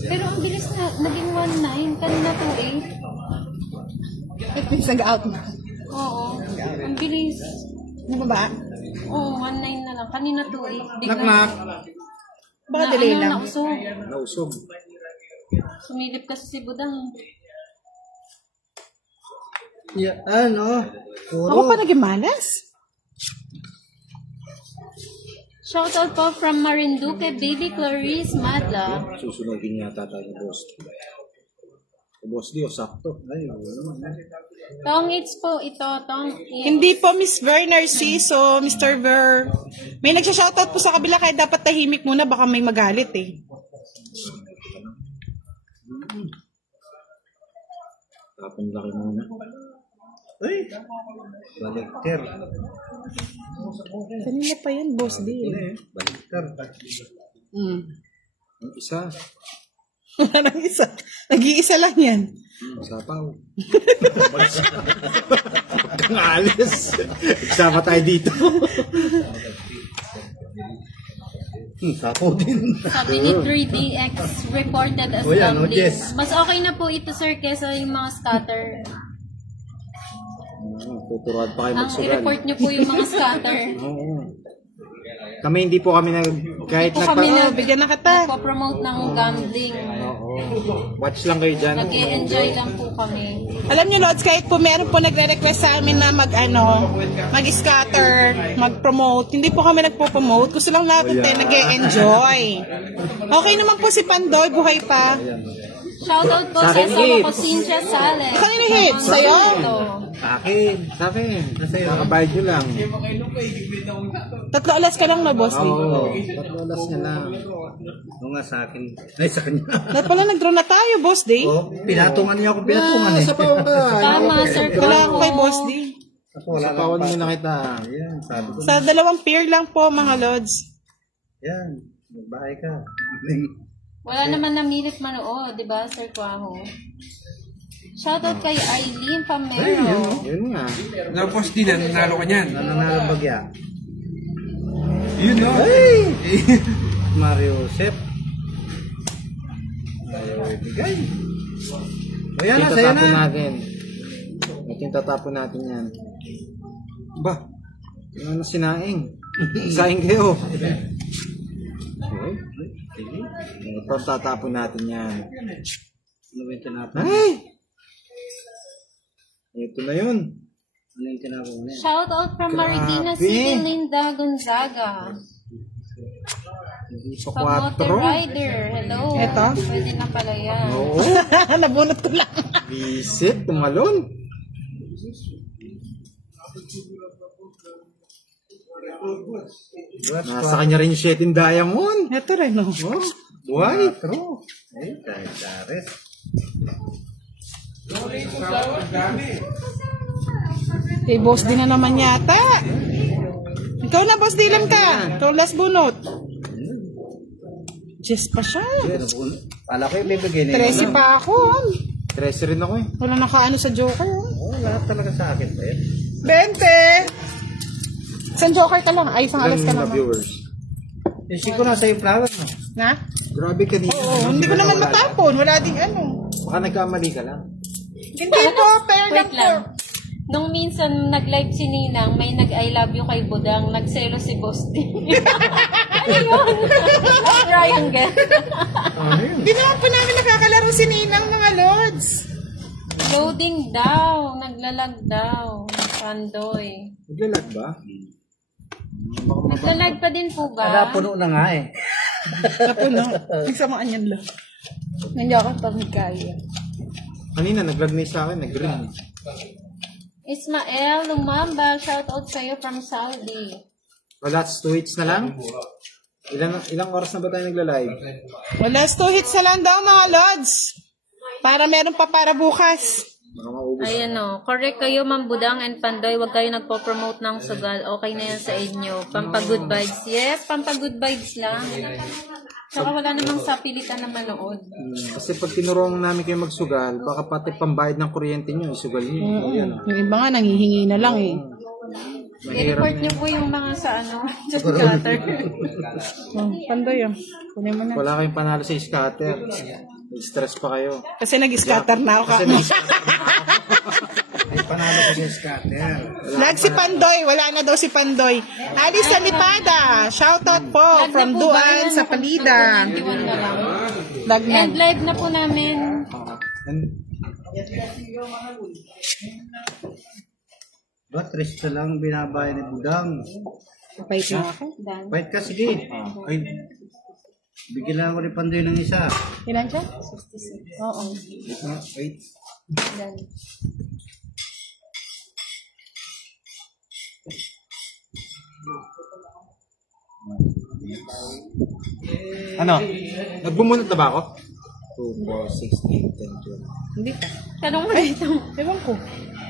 Pero ang bilis na, naging 1.9, kanina 2.8. It means nag-out na. Oo, ang bilis. Di ba ba? Oo, 1.9 na lang, kanina 2.8. Knock-knock. Baka delay lang. Nausog. Nausog. Sumilip kasi si Budang. Yan, Puro. Ako pa naging malas. Shoutout po from Marinduque, Baby Clarice Madla. Susunogin yata tayo ng boss. Boss Dio, sakto. Ay, wala naman. Tong It's po ito, Tong It's. Hindi po Miss Ver Narciso, Mr. Ver. May nagsha-shoutout po sa kabila kaya dapat tahimik muna baka may magalit eh. Tapon laki muna. Ay, balikter. Kanina pa yan, Boss D. Balikter. Ang isa. Wala nang isa. Nag-iisa lang yan. Sapaw. Kang alis. Sama tayo dito. Sapo din. Sabi ni 3DX reported as Yan, lovely. Jess. Mas okay na po ito, sir, kesa yung mga scatter. Tuturuan pa kayo Ang magsugal. i-report nyo po yung mga scatter. Oo. Kami hindi po kami kahit Hindi po kami Bigyan na kita. nagpo-promote ng gambling. watch lang kayo dyan. Nag-e-enjoy lang po kami. Alam niyo, Lods, kahit po meron po nagre-request sa amin na mag-scatter, mag-promote, hindi po kami nagpo-promote. Gusto lang natin tayo nag-e-enjoy. Okay naman po si Pandoy, buhay pa. Shoutout po Sa sa akin, asawa ko, hits. Cynthia Sales. Kanino hits? Sa'yo? Sa akin. Sa akin. Nakabayad nyo lang. 3 alas ka lang na, Boss D. Oo. 3 alas niya lang. Oo nga sa akin. Ay, sa kanya. Dapat pala nag-draw na tayo, Boss D. Pinatungan niyo ako. Pinatungan eh. Sapaw ka. Tama, sir. Wala ako kay Boss D. Wala lang. Sapawan mo na kita. Ayan, sabi ko. Sa 2 pair lang po, mga Lods. Yan. Magbahay ka. Wala naman namilit manood, di ba, Sir Kwaho? Shoutout kay Eileen Pamero. Yun nga. Tapos din, nanalo ka niyan. Nananalo bagya. Yun, no? Ay! Mario Joseph. Ayaw ibigay. O yan na, Ito sa'yo tatapon na. natin. Ito yung tatapon natin yan. Ba? Ano na sinaing? Saing kayo. Ito tatapon natin yan. Ano ba yung tinapon? Ay! Ito na yun. Ano yung tinapon na yan? Shoutout from Maridina Grabe. City, Linda Gonzaga. Hindi pa Pamote 4. Rider, hello. Eto? Pwede na pala yan. Oo. Nabunot ko lang. Visit, tumalon. Nasa kanya rin yung Shetin Diamond. Ito rin, no? Oh, buhay. True. Ay, kahit Dares. Kay Boss D na naman yata. Ikaw na, Boss D lang ka. Ikaw last bunot. Jess pa siya. Pala ko yung bibigay na 13 pa ako. 13 rin ako eh. Wala nakaano sa Joker. Oo, lahat talaga sa akin pa eh. 20! Isang Joker ka lang. Ay, isang alas ka Ilang lang. viewers. Isi ko na sa yung flower mo. Na? Grabe kanina. Oo, hindi ko naman matapon. Wala ding ano. Baka nagkamali ka lang. Hindi po, pair lang Wait po. lang. Nung minsan nag-live si Ninang, may nag-I love you kay Budang, nagselo si Boss D. Ano yun? Triangle. Hindi naman po namin nakakalaro si Ninang, mga Lods. Loading daw, naglalag daw. Pandoy. Naglalag ba? Naglalag pa din po Para ba? puno na nga eh. Napo na. Nagsamaan yan lang. Hindi ako pag kaya. Kanina, naglag na sa akin. Nag-green. Ismael Lumamba, shoutout sa'yo from Saudi. Wala, 2 hits na lang. Ilang oras na ba tayo nagla-live? Wala, 2 hits na lang daw, mga Lods. Para meron pa para bukas. Baka maubos. Ayan o, correct kayo Ma'am Budang and Pandoy, wag kayo nagpo-promote ng sugal, okay na yan sa inyo. Pampa-good vibes. Yes, pampa-good vibes lang. Saka wala namang sapilitan na manood. Kasi pag tinuruan namin kayo magsugal, baka pati pambayad ng kuryente nyo, isugal nyo. Yung iba nga, nangihingi na lang eh. I-report niyo po yung mga sa ano, sa scatter. Pandoy ah. Kunin mo na. Wala kayong panalo sa scatter. Stress pa kayo. Kasi nag-scatter na ako. Ay, panalo ko sa scatter. Lag si Pandoy. Wala na daw si Pandoy. Alice Salipada. Shoutout po from Duan sa Palida. 21 na lang. Lag na. And live na po namin. Ba, 3 na lang binabayad ni Budang. Kapait na ako. Bait ka, sige. Ay, bigyan lang ako ni Pandoy ng isa. Ilan siya? 66. Oo. Wait. Ano? Nagbumunot na ba ako? 2, 4, 6, 8, 10, 12. Hindi pa. Tanong mo dito. Ewan ko.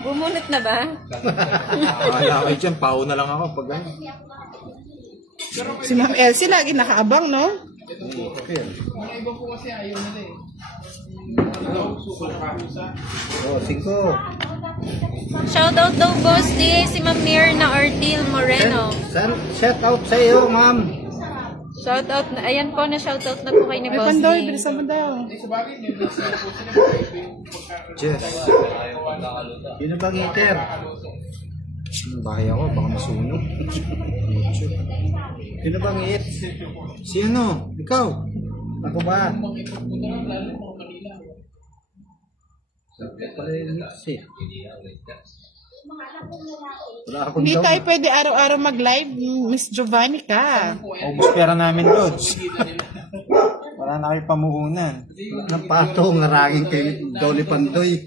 Bumunot na ba? Akala ko dyan, pao na lang ako pag ano. Si Ma'am Elsie lagi nakaabang, no? Okay. Oh, 5. Shoutout daw, boss D. Si Ma'am Mirna Ortil Moreno. Shout out sa iyo, ma'am. Shoutout na. Ayan po, na shoutout na po kay ni Ay, boss Pandoy, D. bilisan mo daw. Jess. Sino bang heater? Bahay ako, baka masunog. Sino bang hit? Si ano? Ikaw? Ako ba? Pala yung hits eh. Wala akong Hindi down. tayo pwede araw-araw mag-live, Miss Giovanni ka. Ubus pera namin, Lods. Wala na kayo pamuhunan. Ng pato, ngarangin kay Dolly Pandoy.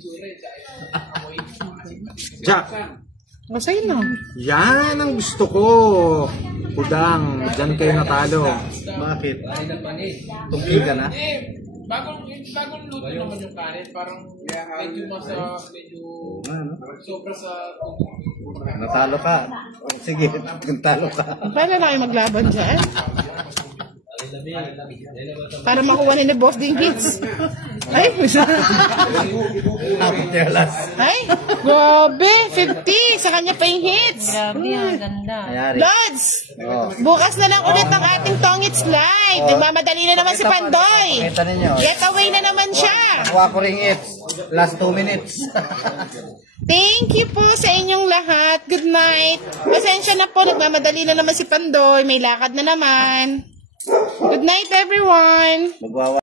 Jack, O, sa'yo na. yan ang gusto ko. Budang, dyan kayo natalo. Bakit? Tungking ka na? Bagong luto naman yung kanin. Parang medyo Ano? sobra sa... Natalo ka. Sige, natalo ka. Paano na kayo maglaban dyan? Para makuha ni Boss Ding hits. Ay, Telas. ay, grabe, 50 sa kanya pa yung hits. Grabe, ang ganda. Ayari. Lods, Oh. bukas na lang ulit ang ating Tongits Live. Nagmamadali na naman si Pandoy. Kita ninyo. Getaway na naman siya. Nakuha ko ring hits. Last 2 minutes. Thank you po sa inyong lahat. Good night. Pasensya na po, nagmamadali na naman si Pandoy. May lakad na naman. Good night, everyone. Magwawa.